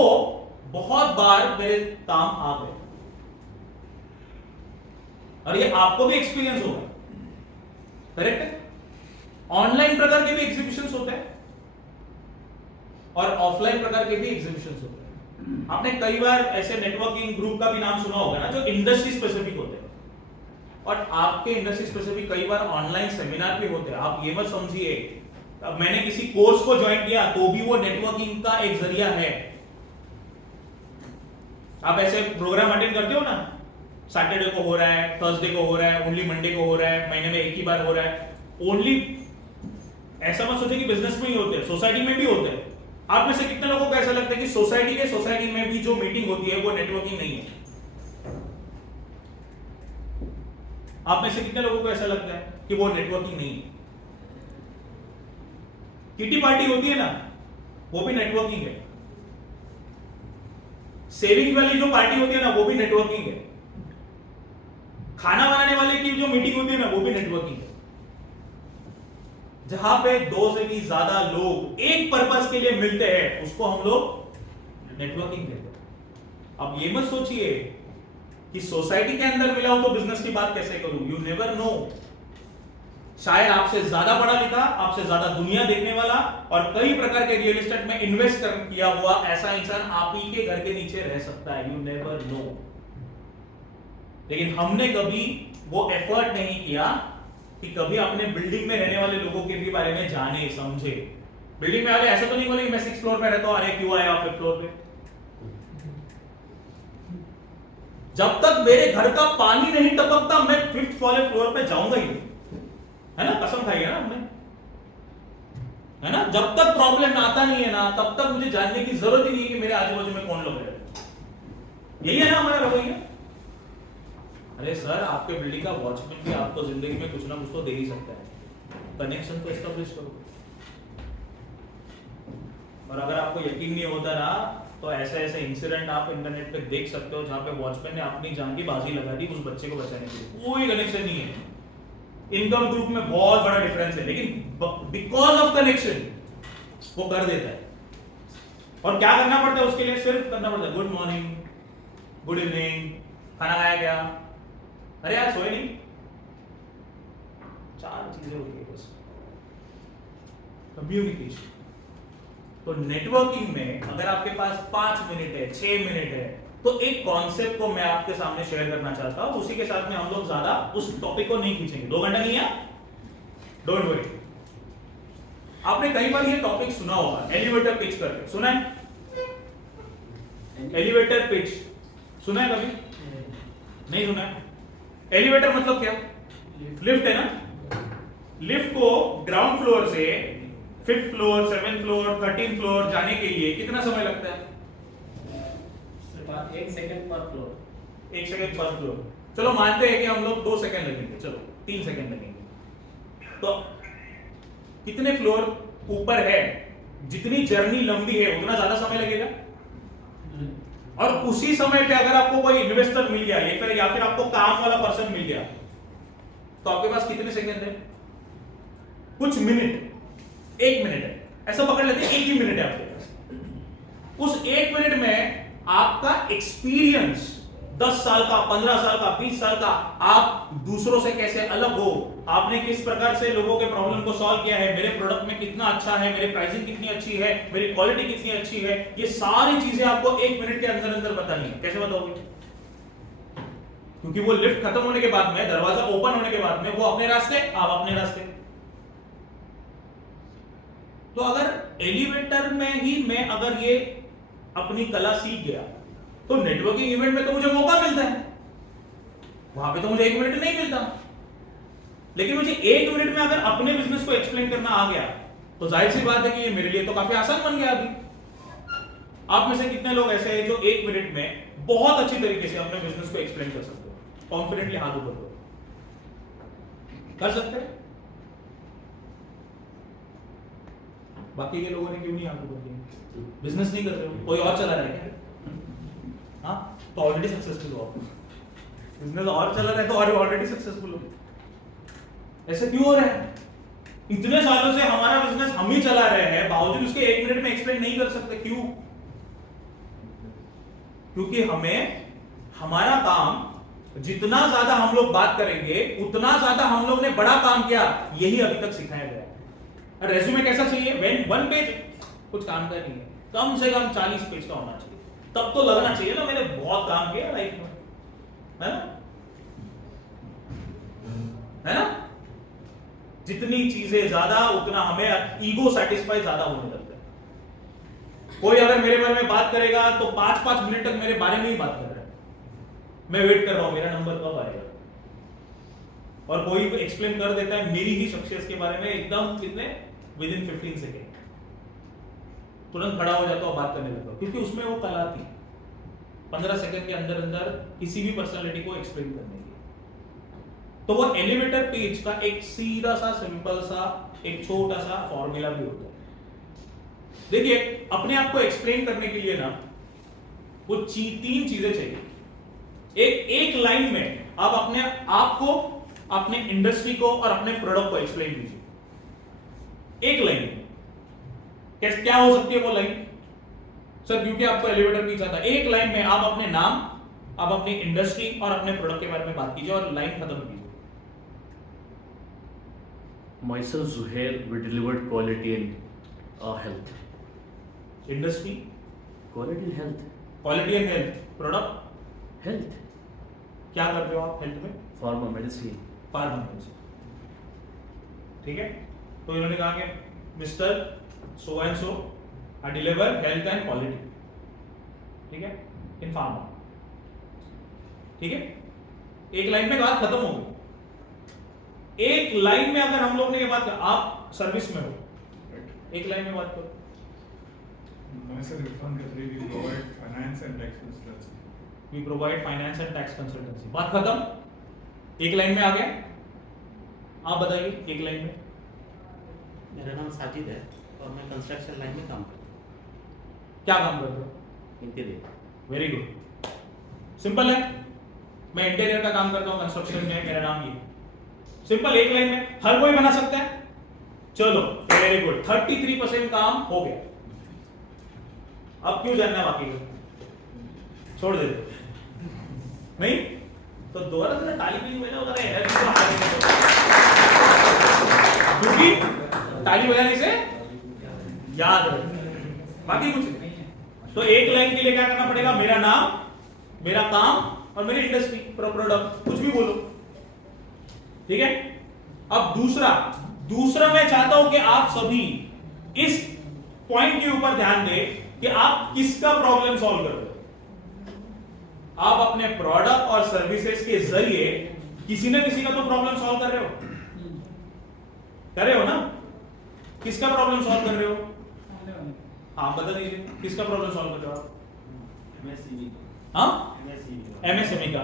बहुत बार मेरे काम आ गए। और ये आपको भी एक्सपीरियंस होगा, करेक्ट है? ऑनलाइन प्रकार के भी एग्जीबिशंस होते हैं और ऑफलाइन प्रकार के भी एग्जीबिशंस होते हैं। आपने कई बार ऐसे नेटवर्किंग ग्रुप का भी नाम सुना होगा ना, जो इंडस्ट्री स्पेसिफिक होते हैं। और आपके इंडस्ट्री स्पेसिफिक कई बार ऑनलाइन सेमिनार भी होते हैं। आप ये मत समझिए अब मैंने किसी कोर्स को ज्वाइन किया तो भी वो नेटवर्किंग का एक जरिया है। आप ऐसे प्रोग्राम अटेंड करते हो ना, सैटरडे को हो रहा है, थर्सडे को हो रहा है, ओनली मंडे को हो रहा है, महीने में एक ही बार हो रहा है। ओनली ऐसा मत सोचे कि बिजनेस में ही होते हैं, सोसाइटी में भी होते हैं। आप में से कितने लोगों को ऐसा लगता है कि सोसाइटी में भी जो मीटिंग होती है वो नेटवर्किंग नहीं है? आप में से कितने लोगों को ऐसा लगता है कि वो नेटवर्किंग नहीं है? किटी पार्टी होती है ना, वो भी नेटवर्किंग है। सेविंग वाली जो पार्टी होती है ना, वो भी नेटवर्किंग है। खाना बनाने वाले की जो मीटिंग होती है ना, वो भी नेटवर्किंग है। जहां पे 2 से भी ज्यादा लोग एक पर्पस के लिए मिलते हैं उसको हम लोग नेटवर्किंग कहते हैं। अब ये मत सोचिए कि सोसाइटी के अंदर मिला हूं तो बिजनेस की बात कैसे करूं। यू नेवर नो, शायद आपसे ज्यादा पढ़ा लिखा, आपसे ज्यादा दुनिया देखने वाला और कई प्रकार के रियल एस्टेट में इन्वेस्ट किया हुआ ऐसा इंसान आप ही के घर के नीचे रह सकता है। You never no. लेकिन हमने कभी वो एफर्ट नहीं किया कि कभी अपने बिल्डिंग में रहने वाले लोगों के भी बारे में जाने समझे। बिल्डिंग में वाले ऐसा तो नहीं बोले कि मैं 6th फ्लोर पे रहता हूं, अरे क्यों आया 5th फ्लोर पे। जब तक मेरे घर का पानी नहीं टपकता मैं 5th वाले फ्लोर पे जाऊंगा ही, है ना? कसम खाई है ना हमने, है ना? जब तक प्रॉब्लम आता नहीं है ना तब तक मुझे जानने की जरूरत ही नहीं है कि मेरे आजू बाजू में कौन लोग रह रहे हैं। यही है ना हमारा रवैया। अरे सर, आपके बिल्डिंग का वॉचमैन भी आपको जिंदगी में कुछ ना कुछ तो दे ही सकता है, कनेक्शन तो एस्टैब्लिश करो। और अगर आपको यकीन नहीं होता ना तो ऐसे ऐसे इंसिडेंट आप इंटरनेट पे देख सकते हो जहां पे वॉचमैन ने अपनी जान की बाजी लगा दी उस बच्चे को बचाने के लिए। कोई कनेक्शन नहीं है, इनकम ग्रुप में बहुत बड़ा डिफरेंस है, लेकिन बिकॉज ऑफ कनेक्शन वो कर देता है। और क्या करना पड़ता है उसके लिए? सिर्फ करना पड़ता है गुड मॉर्निंग, गुड इवनिंग, खाना खाया क्या, अरे यार सोए नहीं, 4 चीजें होती है बस। कम्युनिकेशन। तो नेटवर्किंग में अगर आपके पास 5 मिनट है, 6 मिनट है, तो एक कॉन्सेप्ट को मैं आपके सामने शेयर करना चाहता हूं, उसी के साथ में हम लोग ज्यादा उस टॉपिक को नहीं खींचेंगे, 2 घंटा नहीं है, डोंट वरी। आपने कई बार ये टॉपिक सुना होगा, एलिवेटर पिच करके, सुना है? एलिवेटर पिच सुना है कभी? नहीं सुना है? एलिवेटर मतलब क्या? लिफ्ट है ना? लिफ्ट को ग्राउंड फ्लोर से 5th floor, 7th floor, 13th floor जाने के लिए कितना समय लगता है? 1 सेकंड पर फ्लोर। 1 सेकंड पर फ्लोर। चलो मानते हैं कि हम लोग 2 सेकंड लगेंगे, चलो 3 सेकंड लगेंगे। तो कितने फ्लोर ऊपर है, जितनी जर्नी लंबी है उतना ज्यादा समय लगेगा। और उसी समय पे अगर आपको कोई इन्वेस्टर मिल गया या फिर आपको काम वाला पर्सन मिल गया, तो आपके पास कितने सेकंड है? कुछ मिनट, 1 मिनट है, ऐसा पकड़ लेते हैं 1 ही मिनट है आपके पास। उस 1 मिनट में आपका एक्सपीरियंस 10 साल का, 15 साल का, 20 साल का, आप दूसरों से कैसे अलग हो, आपने किस प्रकार से लोगों के प्रॉब्लम को सॉल्व किया है, मेरे प्रोडक्ट में कितना अच्छा है, मेरी प्राइसिंग कितनी अच्छी है, मेरी क्वालिटी कितनी अच्छी है, ये सारी चीजें आपको 1 मिनट के अंदर अंदर बतानी है। कैसे बताओगे? क्योंकि वो लिफ्ट खत्म होने के बाद में, दरवाजा ओपन होने के बाद में, वो अपने रास्ते, आप अपने रास्ते। तो अगर एलिवेटर में ही मैं अगर ये अपनी कला सीख गया, तो नेटवर्किंग इवेंट में तो मुझे मौका मिलता है, वहां पे तो मुझे 1 मिनट नहीं मिलता। लेकिन मुझे 1 मिनट में अगर अपने बिजनेस को एक्सप्लेन करना आ गया, तो जाहिर सी बात है कि ये मेरे लिए तो काफी आसान बन गया। अभी आप में से कितने लोग ऐसे हैं जो 1 मिनट में बहुत अच्छी तरीके से अपने बिजनेस को एक्सप्लेन कर सकते हो? कॉन्फिडेंटली हाथ ऊपर करो। कर सकते हैं? बाकी के लोगों ने क्यों नहीं हाथ ऊपर किया? बिजनेस नहीं कर रहे हो, कोई और चला रहा है क्या? हाँ, तो ऑलरेडी सक्सेसफुल हो आप। बिजनेस और चला रहा है तो और ऑलरेडी सक्सेसफुल हो। ऐसा क्यों हो रहा है? इतने सालों से हमारा बिजनेस हम ही चला रहे हैं, बावजूद उसके 1 मिनट में एक्सप्लेन नहीं कर सकते। क्यों? क्योंकि हमें हमारा काम जितना ज्यादा हम लोग बात करेंगे, उतना ज्यादा हम लोग ने बड़ा काम किया, यही अभी तक सिखाया गया है। रेज्यूमे कैसा चाहिए? 1 पेज कुछ काम का नहीं है, कम से कम 40 पेज का होना चाहिए, तब तो लगना चाहिए ना मैंने बहुत काम किया लाइफ में, है ना? है ना? जितनी चीजें ज्यादा, उतना हमें ईगो सेटिस्फाई ज्यादा होने लगता है। कोई अगर मेरे बारे में बात करेगा तो 5-5 मिनट तक मेरे बारे में ही बात कर रहा है, मैं वेट कर रहा हूं मेरा नंबर कब आएगा। और कोई एक्सप्लेन कर देता है मेरी ही सक्सेस के बारे में एकदम कितने, विदिन 15 सेकेंड, तुरंत खड़ा हो जाता हूं, बात करने लगता हूं, क्योंकि उसमें वो कला थी 15 सेकंड के अंदर अंदर किसी भी पर्सनालिटी को एक्सप्लेन करने की। तो वो एलिवेटर पेज का एक सीधा सा, सिंपल सा, एक छोटा सा फॉर्मूला भी होता है। देखिए, अपने आप को एक्सप्लेन करने के लिए ना वो 3 चीजें चाहिए। एक लाइन में आप अपने आप को, अपने इंडस्ट्री को और अपने प्रोडक्ट को एक्सप्लेन कीजिए। एक लाइन में कैसे, क्या हो सकती है वो लाइन? सर क्योंकि आपको एलिवेटर पीछा था, एक लाइन में आप अपने नाम, आप अपनी इंडस्ट्री और अपने प्रोडक्ट के बारे में बात कीजिए और लाइन खत्म कीजिए। Myself Zuhair, we delivered quality and health. Industry, Quality and health. Quality and health, product, Health. क्या कर रहे हो आप हेल्थ में? Pharma medicine. फार्मा। ठीक है, तो इन्होंने कहा कि mister so and so I deliver health and quality, ठीक है, इन फार्मा। ठीक है, एक लाइन में बात खत्म हो गई। एक लाइन में अगर हम लोग ने ये बात, आप सर्विस में हो, एक लाइन में बात करो। Myself Irfan Khatri, we provide finance and tax consultancy. We provide finance and tax consultancy, बात खत्म, एक लाइन में आ गया। आप बताइए एक लाइन में। मेरा नाम साजिद है और मैं कंस्ट्रक्शन लाइन में काम करता हूँ। क्या काम करते हो? इंटीरियर। वेरी गुड, सिंपल है। मैं इंटीरियर का काम करता हूँ कंस्ट्रक्शन में, मेरा नाम ये। सिंपल, एक लाइन में हर कोई बना सकता है। चलो वेरी गुड, 33% काम हो गया। अब क्यों जानना बाकी है? छोड़ दे नहीं तो दोबारा से ताली भी बजा, उधर एनर्जी को हटा देंगे, क्योंकि ताली बजाने से याद रहे, बाकी कुछ नहीं। तो एक लाइन के लिए क्या करना पड़ेगा? मेरा नाम, मेरा काम और मेरी इंडस्ट्री, प्रोडक्ट, कुछ भी बोलो, ठीक है। अब दूसरा मैं चाहता हूं कि आप सभी इस पॉइंट के ऊपर ध्यान दें कि आप किसका प्रॉब्लम सॉल्व कर रहे हो। आप अपने प्रोडक्ट और सर्विसेज के जरिए किसी ना किसी का तो प्रॉब्लम सॉल्व कर रहे हो ना। किसका प्रॉब्लम सॉल्व कर रहे हो? हाँ बता दीजिए, किसका प्रॉब्लम सॉल्व कर रहे हो आप? हाँ, एमएसएमई का।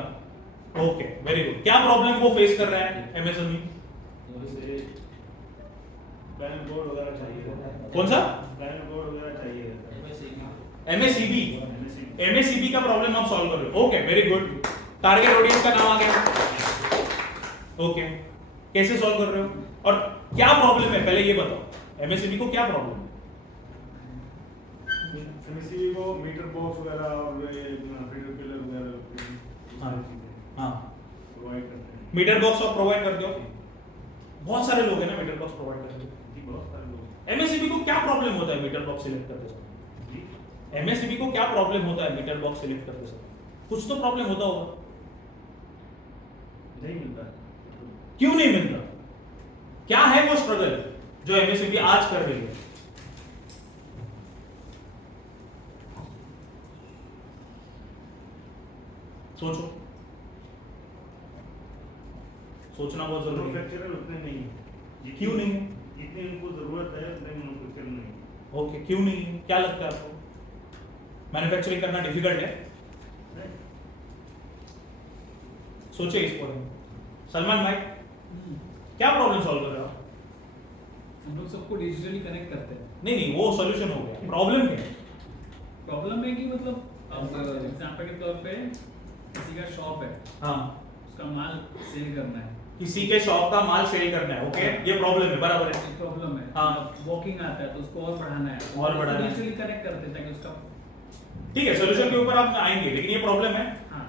Okay, very good. क्या प्रॉब्लम वो फेस कर रहा है एमएसएमई? कौन सा? एमएससीबी का प्रॉब्लम आप सॉल्व कर रहे हो। Okay, very good. Target audience का नाम आ गया। ओके, कैसे सॉल्व कर रहे हो और क्या प्रॉब्लम है, पहले ये बताओ। एमएससीबी को क्या प्रॉब्लम है? एमएससीबी को मीटर बॉक्स वगैरह और ये फीडर पिलर वगैरह हाँ, प्रोवाइड करते हैं। मीटर बॉक्स आप प्रोवाइड करते हो? बहुत सारे लोग हैं ना मीटर बॉक्स प्रोवाइड करते हैं। बहुत सारे लोग। एमएससीबी को क्या प्रॉब्लम होता है मीटर बॉक्स सिलेक्ट करते समय? एमएससीबी को क्या प्रॉब्लम होता है मीटर बॉक्स सिलेक्ट करते समय? कुछ तो प्रॉब्लम होता होगा। नहीं मिलता। क्यों नहीं मिलता? क्या है वो स्ट्रगल जो एमएससीबी आज कर रही है? सोचो, सोचना बहुत जरूरी है। मैन्युफैक्चरर उतने नहीं है। क्यों नहीं है? जितनी उनको जरूरत है उतने मैन्युफैक्चरर नहीं है। ओके, क्यों नहीं है? क्या लगता है आपको? मैन्युफैक्चरिंग करना डिफिकल्ट है? सोचिए इस पर। सलमान भाई, क्या प्रॉब्लम सॉल्व कर रहे हो आप? हम लोग सबको डिजिटली कनेक्ट करते हैं। नहीं, वो सॉल्यूशन हो गया। प्रॉब्लम क्या है? प्रॉब्लम है कि मतलब अब एग्जांपल के तौर पे किसी का शॉप है, हाँ, उसका माल सेल करना है, किसी के शॉप का माल सेल करना है। ओके, ये प्रॉब्लम है, बराबर है। प्रॉब्लम है। हाँ। वॉकिंग आता है तो उसको और बढ़ाना है, और बढ़ाना है। डिजिटली कनेक्ट करते हैं ताकि उसका ठीक है, सॉल्यूशन के ऊपर आप आएंगे, लेकिन ये प्रॉब्लम है। हाँ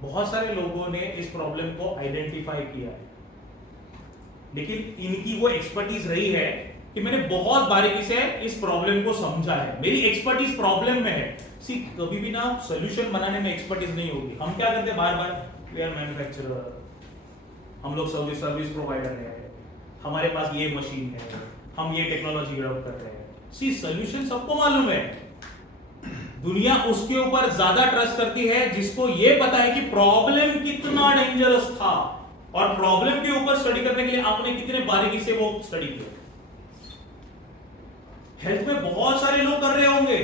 बहुत सारे लोगों ने इस प्रॉब्लम को आइडेंटिफाई किया है, लेकिन इनकी वो एक्सपर्टीज रही है कि मैंने बहुत बारीकी से इस प्रॉब्लम को समझा है। मेरी एक्सपर्टीज प्रॉब्लम में है। सी, कभी भी ना सॉल्यूशन बनाने में एक्सपर्टीज नहीं होगी। हम क्या करते हैं बार बार, वी आर मैन्युफैक्चरर, हम लोग सर्विस प्रोवाइडर है, हमारे पास ये मशीन है, हम ये टेक्नोलॉजी डेवलप कर रहे हैं। सी, सॉल्यूशन सबको मालूम है। दुनिया उसके ऊपर ज्यादा ट्रस्ट करती है जिसको ये पता है कि प्रॉब्लम कितना डेंजरस था और प्रॉब्लम के ऊपर स्टडी करने के लिए आपने कितने बारीकी से वो स्टडी किया। हेल्थ में बहुत सारे लोग कर रहे होंगे,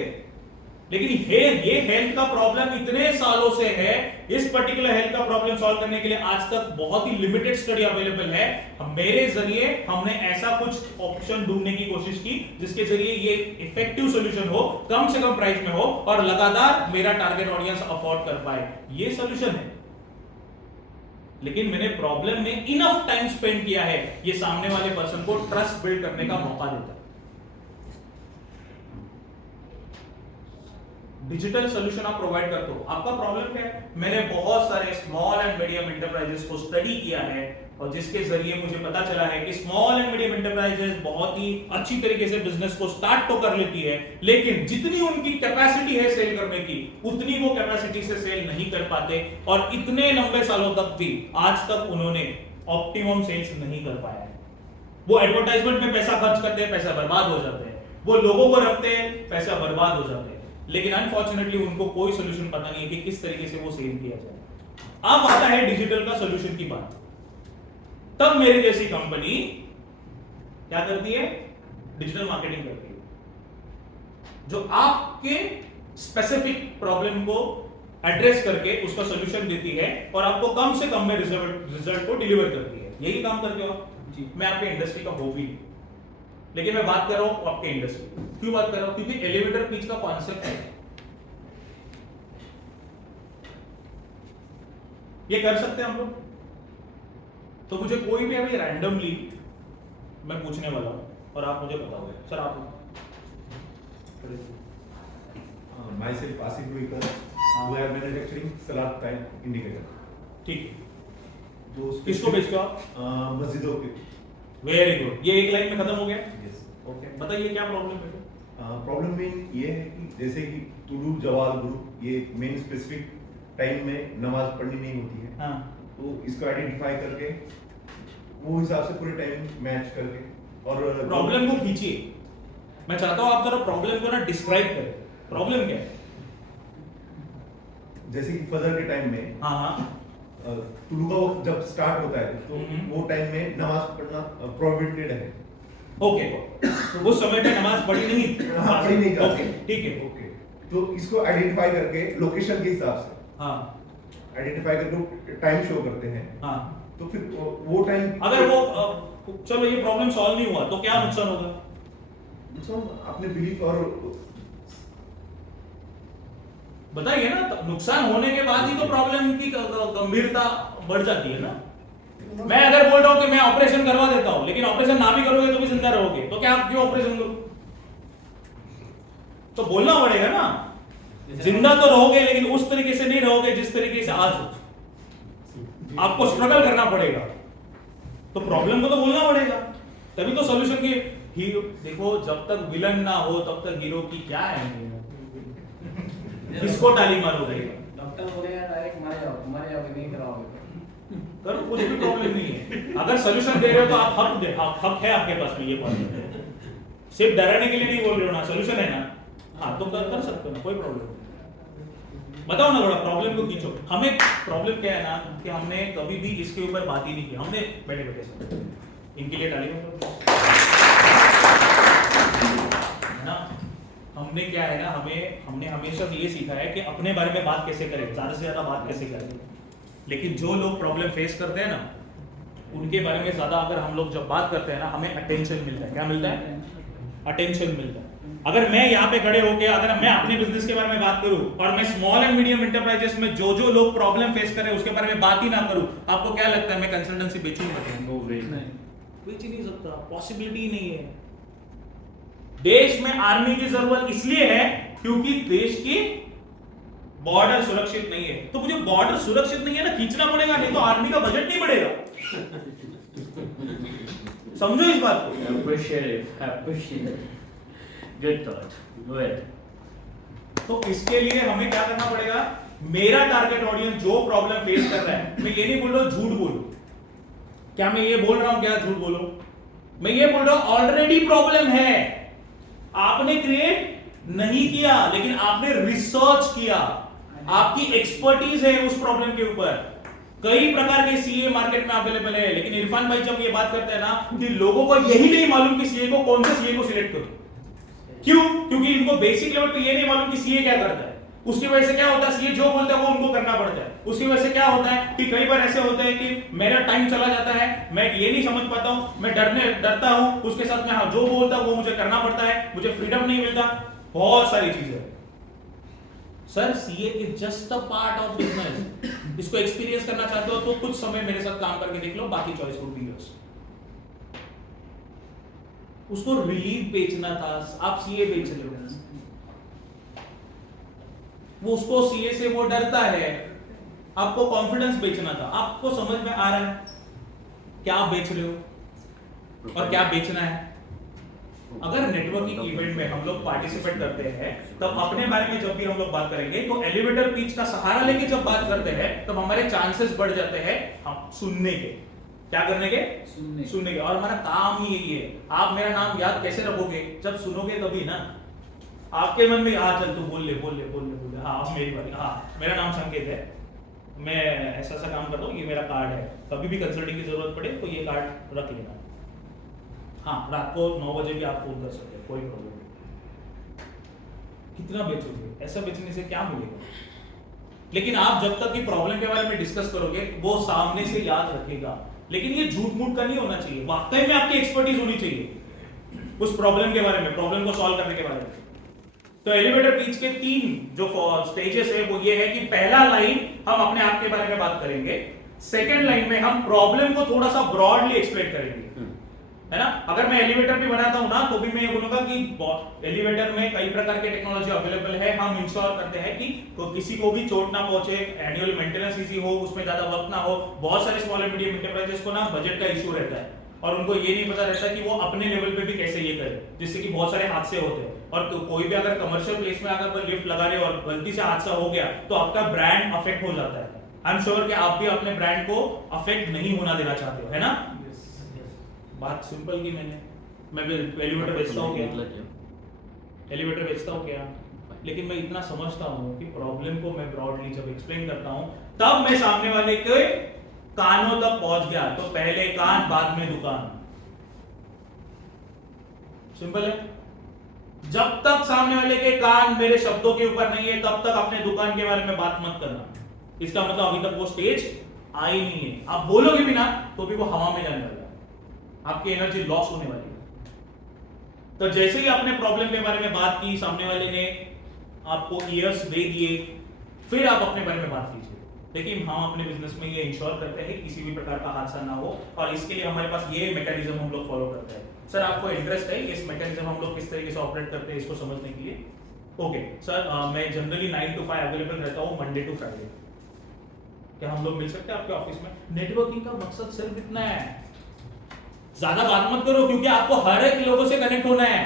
लेकिन ये हेल्थ का प्रॉब्लम इतने सालों से है, इस पर्टिकुलर हेल्थ का प्रॉब्लम सॉल्व करने के लिए आज तक बहुत ही लिमिटेड स्टडी अवेलेबल है। मेरे जरिए हमने ऐसा कुछ ऑप्शन ढूंढने की कोशिश की जिसके जरिए ये इफेक्टिव सॉल्यूशन हो, कम से कम प्राइस में हो और लगातार मेरा टारगेट ऑडियंस अफोर्ड कर पाए। ये सॉल्यूशन है, लेकिन मैंने प्रॉब्लम में इनफ टाइम स्पेंड किया है। ये सामने वाले पर्सन को ट्रस्ट बिल्ड करने का मौका देता है। डिजिटल सॉल्यूशन आप प्रोवाइड करते हो। आपका प्रॉब्लम क्या है? मैंने बहुत सारे स्मॉल एंड मीडियम एंटरप्राइजेस को स्टडी किया है और जिसके जरिए मुझे पता चला है कि स्मॉल एंड मीडियम एंटरप्राइजेस बहुत ही अच्छी तरीके से बिजनेस को स्टार्ट तो कर लेती है, लेकिन जितनी उनकी कैपेसिटी है सेल करने की, उतनी वो कैपेसिटी से सेल नहीं कर पाते और इतने लंबे सालों तक भी आज तक उन्होंने ऑप्टिमम सेल्स नहीं कर पाया है। वो एडवर्टाइजमेंट में पैसा खर्च करते हैं, पैसा बर्बाद हो जाते हैं, वो लोगों को रखते हैं, पैसा बर्बाद हो जाते हैं, लेकिन अनफॉर्चुनेटली उनको कोई सॉल्यूशन पता नहीं है कि किस तरीके से वो सेल किया जाए। अब आता है डिजिटल का सॉल्यूशन की बात। तब मेरी जैसी कंपनी क्या करती है? डिजिटल मार्केटिंग करती है, जो आपके स्पेसिफिक प्रॉब्लम को एड्रेस करके उसका सॉल्यूशन देती है और आपको कम से कम में रिजल्ट को डिलीवर करती है। यही काम करते हो आप जी। मैं आपके इंडस्ट्री का हो भी, लेकिन मैं बात कर रहा हूं आपके इंडस्ट्री। क्यों बात कर रहा हूं? क्योंकि एलिवेटर पिच का कॉन्सेप्ट है, ये कर सकते हैं हम लोग। तो मुझे कोई भी अभी रैंडमली मैं पूछने वाला हूं और आप मुझे बताओगे। सर आप myself Asif Ruikar, we are manufacturing salad type indicator. ठीक, जो किसको बेचते हो आप? मस्जिदों के। वेरी गुड, ये एक लाइन में खत्म हो गया। Yes. ओके, बताइए क्या प्रॉब्लम है? प्रॉब्लम मेन ये है कि जैसे कि तुलू जवाल ग्रुप ये मेन स्पेसिफिक टाइम में नमाज पढ़नी नहीं होती है, हाँ तो इसको आइडेंटिफाई करके वो हिसाब से पूरे टाइम मैच करके और प्रॉब्लम को खींचिए। मैं चाहता हूं आप जरा प्रॉब्लम को ना डिस्क्राइब करें, प्रॉब्लम क्या है? जैसे कि फजर के टाइम में हाँ हाँ तुलू का वक्त जब स्टार्ट होता है तो वो टाइम में नमाज पढ़ना प्रोहिबिटेड है। ओके, तो उस समय पे नमाज पढ़ी नहीं, पढ़ी नहीं करते। ओके ठीक है, ओके, तो इसको आइडेंटिफाई करके लोकेशन के हिसाब से हाँ आइडेंटिफाई करके टाइम शो करते हैं, हाँ। तो फिर वो टाइम अगर वो चलो ये प्रॉब्लम सॉल्व नहीं हुआ तो क्या नुकसान होगा? अपने बिलीफ और बताइए ना, तो नुकसान होने के बाद ही तो प्रॉब्लम की गंभीरता बढ़ जाती है ना। मैं अगर बोल रहा हूं कि मैं ऑपरेशन करवा देता हूं, लेकिन ऑपरेशन ना भी करोगे तो भी जिंदा रहोगे, तो क्या आप क्यों ऑपरेशन करो? तो बोलना पड़ेगा ना, जिंदा तो रहोगे लेकिन उस तरीके से नहीं रहोगे जिस तरीके से आज हो। आपको स्ट्रगल करना पड़ेगा, तो प्रॉब्लम को तो बोलना पड़ेगा, तभी तो सॉल्यूशन की। हीरो देखो, जब तक विलन ना हो तब तक हीरो की क्या है? किसको ताली मारोगे? डॉक्टर बोलेगा डायरेक्ट मारे जाओगे नहीं कराओगे करो, कुछ भी प्रॉब्लम नहीं है। अगर सॉल्यूशन दे रहे हो तो आप हक है आपके पास में ये बात। सिर्फ डराने के लिए नहीं बोल रहे हो ना, सॉल्यूशन है ना, हाँ तो कर सकते हो ना, कोई प्रॉब्लम नहीं। बताओ ना थोड़ा प्रॉब्लम को खींचो। हमें प्रॉब्लम क्या है ना कि हमने कभी भी इसके ऊपर बात ही नहीं की। हमने बैठे बैठे सुना, इनके लिए ताली ना। हमने क्या है ना, हमने हमेशा ये सीखा है कि अपने बारे में बात कैसे करें, ज्यादा से ज्यादा बात कैसे करें। लेकिन जो लोग प्रॉब्लम फेस करते हैं ना, उनके बारे में ज्यादा अगर हम लोग जब बात करते हैं ना, हमें अटेंशन मिलता है। क्या मिलता है? अटेंशन मिलता है। अगर मैं यहाँ पे खड़े होके अगर मैं अपने बिजनेस के बारे में बात करूं और मैं स्मॉल एंड मीडियम एंटरप्राइजेस में जो लोग प्रॉब्लम फेस कर रहे हैं उसके बारे में बात ही ना करूं, आपको क्या लगता है मैं कंसल्टेंसी बेचूंगा? नो वे, बेच ही नहीं सकता, पॉसिबिलिटी ही नहीं है। देश में आर्मी की जरूरत इसलिए है क्योंकि देश की बॉर्डर सुरक्षित नहीं है। तो मुझे बॉर्डर सुरक्षित नहीं है ना, खींचना पड़ेगा, नहीं तो आर्मी का बजट नहीं बढ़ेगा। समझो इस बात को। appreciate good thought, well, तो इसके लिए हमें क्या करना पड़ेगा? मेरा टारगेट ऑडियंस जो प्रॉब्लम फेस कर रहा है, मैं ये नहीं बोल रहा हूं झूठ बोलो। क्या मैं ये बोल रहा हूं क्या झूठ बोलो? मैं ये बोल रहा हूं ऑलरेडी प्रॉब्लम है, आपने क्रिएट नहीं किया लेकिन आपने रिसर्च किया, आपकी एक्सपर्टीज है उस प्रॉब्लम के ऊपर। कई प्रकार के सीए मार्केट में अवेलेबल है, लेकिन इरफान भाई जब ये बात करते हैं ना कि लोगों को यही नहीं मालूम कि सीए को कौन से सीए को सिलेक्ट करो। क्यों? क्योंकि इनको बेसिक लेवल पे ये नहीं मालूम कि सीए क्या करता है। उसकी वजह से क्या होता है, सीए जो बोलता है वो उनको करना पड़ता है। उसकी वजह से क्या होता है कि कई बार ऐसे होता है कि मेरा टाइम चला जाता है, मैं ये नहीं समझ पाता हूं, मैं डरता हूं, उसके साथ में जो बोलता है वो मुझे करना पड़ता है, मुझे फ्रीडम नहीं मिलता, बहुत सारी चीजें। Sir CA is just a part of business. इसको एक्सपीरियंस करना चाहते हो तो कुछ समय मेरे साथ काम करके देख लो, बाकी चॉइस वुड बी योर्स। उसको रिलीफ बेचना था, आप सीए बेच रहे हो। वो उसको सीए से वो डरता है, आपको कॉन्फिडेंस बेचना था। आपको समझ में आ रहा है क्या आप बेच रहे हो और क्या बेचना है? अगर नेटवर्किंग इवेंट में हम लोग पार्टिसिपेट करते हैं तब अपने बारे में जब भी हम लोग बात करेंगे तो एलिवेटर पिच का सहारा लेके जब बात करते हैं तब हमारे चांसेस बढ़ जाते हैं हम सुनने के। क्या करने के? सुनने के। और हमारा काम ही यही है। आप मेरा नाम याद कैसे रखोगे? जब सुनोगे तभी ना। आपके मन में हाँ चल तू बोल ले, हाँ मेरी बारी, हाँ मेरा नाम संकेत है, मैं ऐसा काम करता हूँ, ये मेरा कार्ड है, कभी भी कंसल्टिंग की जरूरत पड़े तो ये कार्ड रख लेना। हाँ रात को 9 बजे भी आप फोन कर सकते हैं, कोई प्रॉब्लम नहीं। कितना बेचोगे? ऐसा बेचने से क्या मिलेगा? लेकिन आप जब तक की प्रॉब्लम के बारे में डिस्कस करोगे वो सामने से याद रखेगा। लेकिन ये झूठ मूठ का नहीं होना चाहिए, वाकई में आपकी एक्सपर्टीज होनी चाहिए उस प्रॉब्लम के बारे में, प्रॉब्लम को सॉल्व करने के बारे में। तो एलिवेटर पिच के 3 जो स्टेजेस है वो ये है कि पहला लाइन हम अपने आप के बारे में बात करेंगे, सेकंड लाइन में हम प्रॉब्लम को थोड़ा सा ब्रॉडली एक्सप्लेन करेंगे, है ना। अगर मैं एलिवेटर भी बनाता हूं ना तो भी मैं ये बोलूंगा कि एलिवेटर में कई प्रकार के टेक्नोलॉजी अवेलेबल है, हम इंश्योर करते हैं कि किसी को भी चोट ना पहुंचे, एनुअल मेंटेनेंस इजी हो, उसमें ज्यादा वर्क ना हो। बहुत सारे स्मॉल एंड मीडियम एंटरप्राइजेस को ना बजट का इशू रहता है, और उनको ये नहीं पता रहता कि वो अपने लेवल पे भी कैसे ये करे, जिससे कि बहुत सारे हादसे होते हैं। और कोई भी अगर कमर्शियल प्लेस में अगर कोई लिफ्ट लगा रहे हो और गलती से हादसा हो गया तो आपका ब्रांड अफेक्ट हो जाता है। आई एम श्योर कि आप भी अपने ब्रांड को अफेक्ट नहीं होना देना चाहते हो, है ना? बात सिंपल की मैं भी एलिवेटर बेचता हूँ क्या? एलिवेटर बेचता हूँ क्या? लेकिन मैं इतना समझता हूँ कि प्रॉब्लम को मैं ब्रॉडली जब एक्सप्लेन करता हूँ तब मैं सामने वाले के कानों तक पहुंच गया। तो पहले कान बाद में दुकान, सिंपल है। जब तक सामने वाले के कान मेरे शब्दों के ऊपर नहीं है तब तक अपने दुकान के बारे में बात मत करना। इसका मतलब अभी तक वो स्टेज आई नहीं है। आप बोलोगे भी ना तो भी वो हवा में जाने वाला है, आपकी एनर्जी लॉस होने वाली है। तो जैसे ही आपने प्रॉब्लम के बारे में बात की, सामने वाले ने आपको ईयर्स दे दिए, फिर आप अपने बारे में बात कीजिए। लेकिन हम अपने बिजनेस में ये इंश्योर करते हैं किसी भी प्रकार का हादसा ना हो, और इसके लिए हमारे पास ये मैकेनिज्म हम लोग फॉलो करते हैं। सर आपको इंटरेस्ट है इस मैकेनिज्म हम लोग किस तरीके से ऑपरेट करते हैं इसको समझने के लिए? ओके सर, मैं जनरली 9 to 5 अवेलेबल रहता हूँ मंडे टू फ्राइडे। क्या हम लोग मिल सकते हैं आपके ऑफिस में? नेटवर्किंग का मकसद सिर्फ इतना है, ज्यादा बात मत करो क्योंकि आपको हर एक लोगों से कनेक्ट होना है।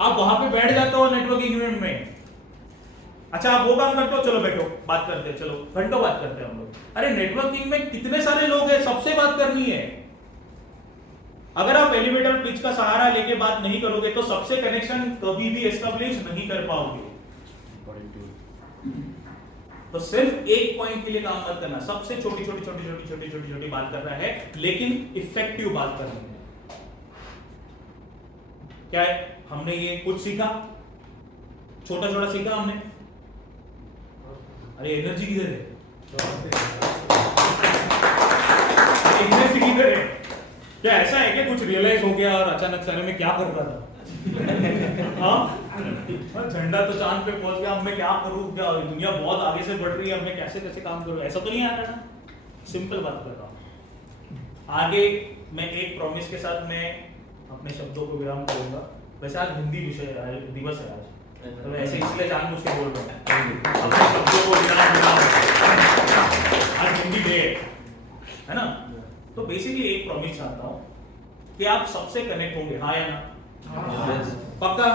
आप वहां पे बैठ जाते हो नेटवर्किंग इवेंट में, अच्छा आप वो काम करते हो, चलो बैठो बात करते हैं, चलो घंटों बात करते हैं हम लोग। अरे नेटवर्किंग में कितने सारे लोग हैं, सबसे बात करनी है। अगर आप एलिवेटर पिच का सहारा लेके बात नहीं करोगे तो सबसे कनेक्शन कभी भी एस्टेब्लिश नहीं कर पाओगे। तो सिर्फ एक पॉइंट के लिए काम मत करना, सबसे छोटी बात कर रहा है लेकिन इफेक्टिव बात करनी है। क्या है, हमने ये कुछ सीखा, छोटा सीखा हमने। अरे एनर्जी किधर है? एनर्जी किधर है? क्या ऐसा है कि कुछ रियलाइज हो गया और अचानक से मैं क्या कर रहा था? हाँ, झंडा तो चांद पे पहुंच गया, अब मैं क्या करूं? क्या दुनिया बहुत आगे से बढ़ रही है, अब मैं कैसे काम करूं? ऐसा तो नहीं आ रहा ना। सिंपल बात कर रहा हूं। आगे मैं एक प्रॉमिस के साथ मैं अपने शब्दों को विराम करूंगा। वैसे आज हिंदी विषय दिवस है आज, तो मैं ऐसे इसलिए जानबूझ के बोल रहा हूँ अपने शब्दों को विराम। आज हिंदी डे है ना? तो बेसिकली एक प्रॉमिस चाहता हूँ कि आप सबसे कनेक्ट होंगे, हाँ या ना? पक्का?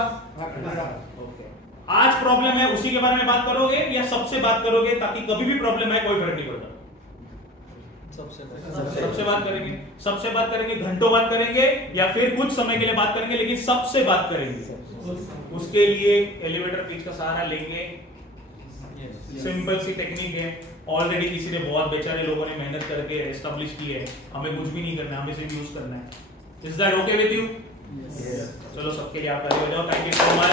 ओके। आज प्रॉब्लम है उसी के बारे में बात करोगे या सबसे बात करोगे, ताकि कभी भी प्रॉब्लम है कोई फर्क नहीं पड़ता? सबसे बात करेंगे, घंटों बात करेंगे या फिर कुछ समय के लिए बात करेंगे, लेकिन सबसे बात करेंगे। उसके लिए एलिवेटर पिच का सहारा लेंगे। सिंपल सी टेक्निक है, ऑलरेडी किसी ने बहुत बेचारे लोगों ने मेहनत करके एस्टेब्लिश की है। हमें कुछ भी नहीं करना है, हमें सिर्फ यूज करना है। Is that okay with you? चलो सबके लिए आप ताली बजाओ। Thank you so much.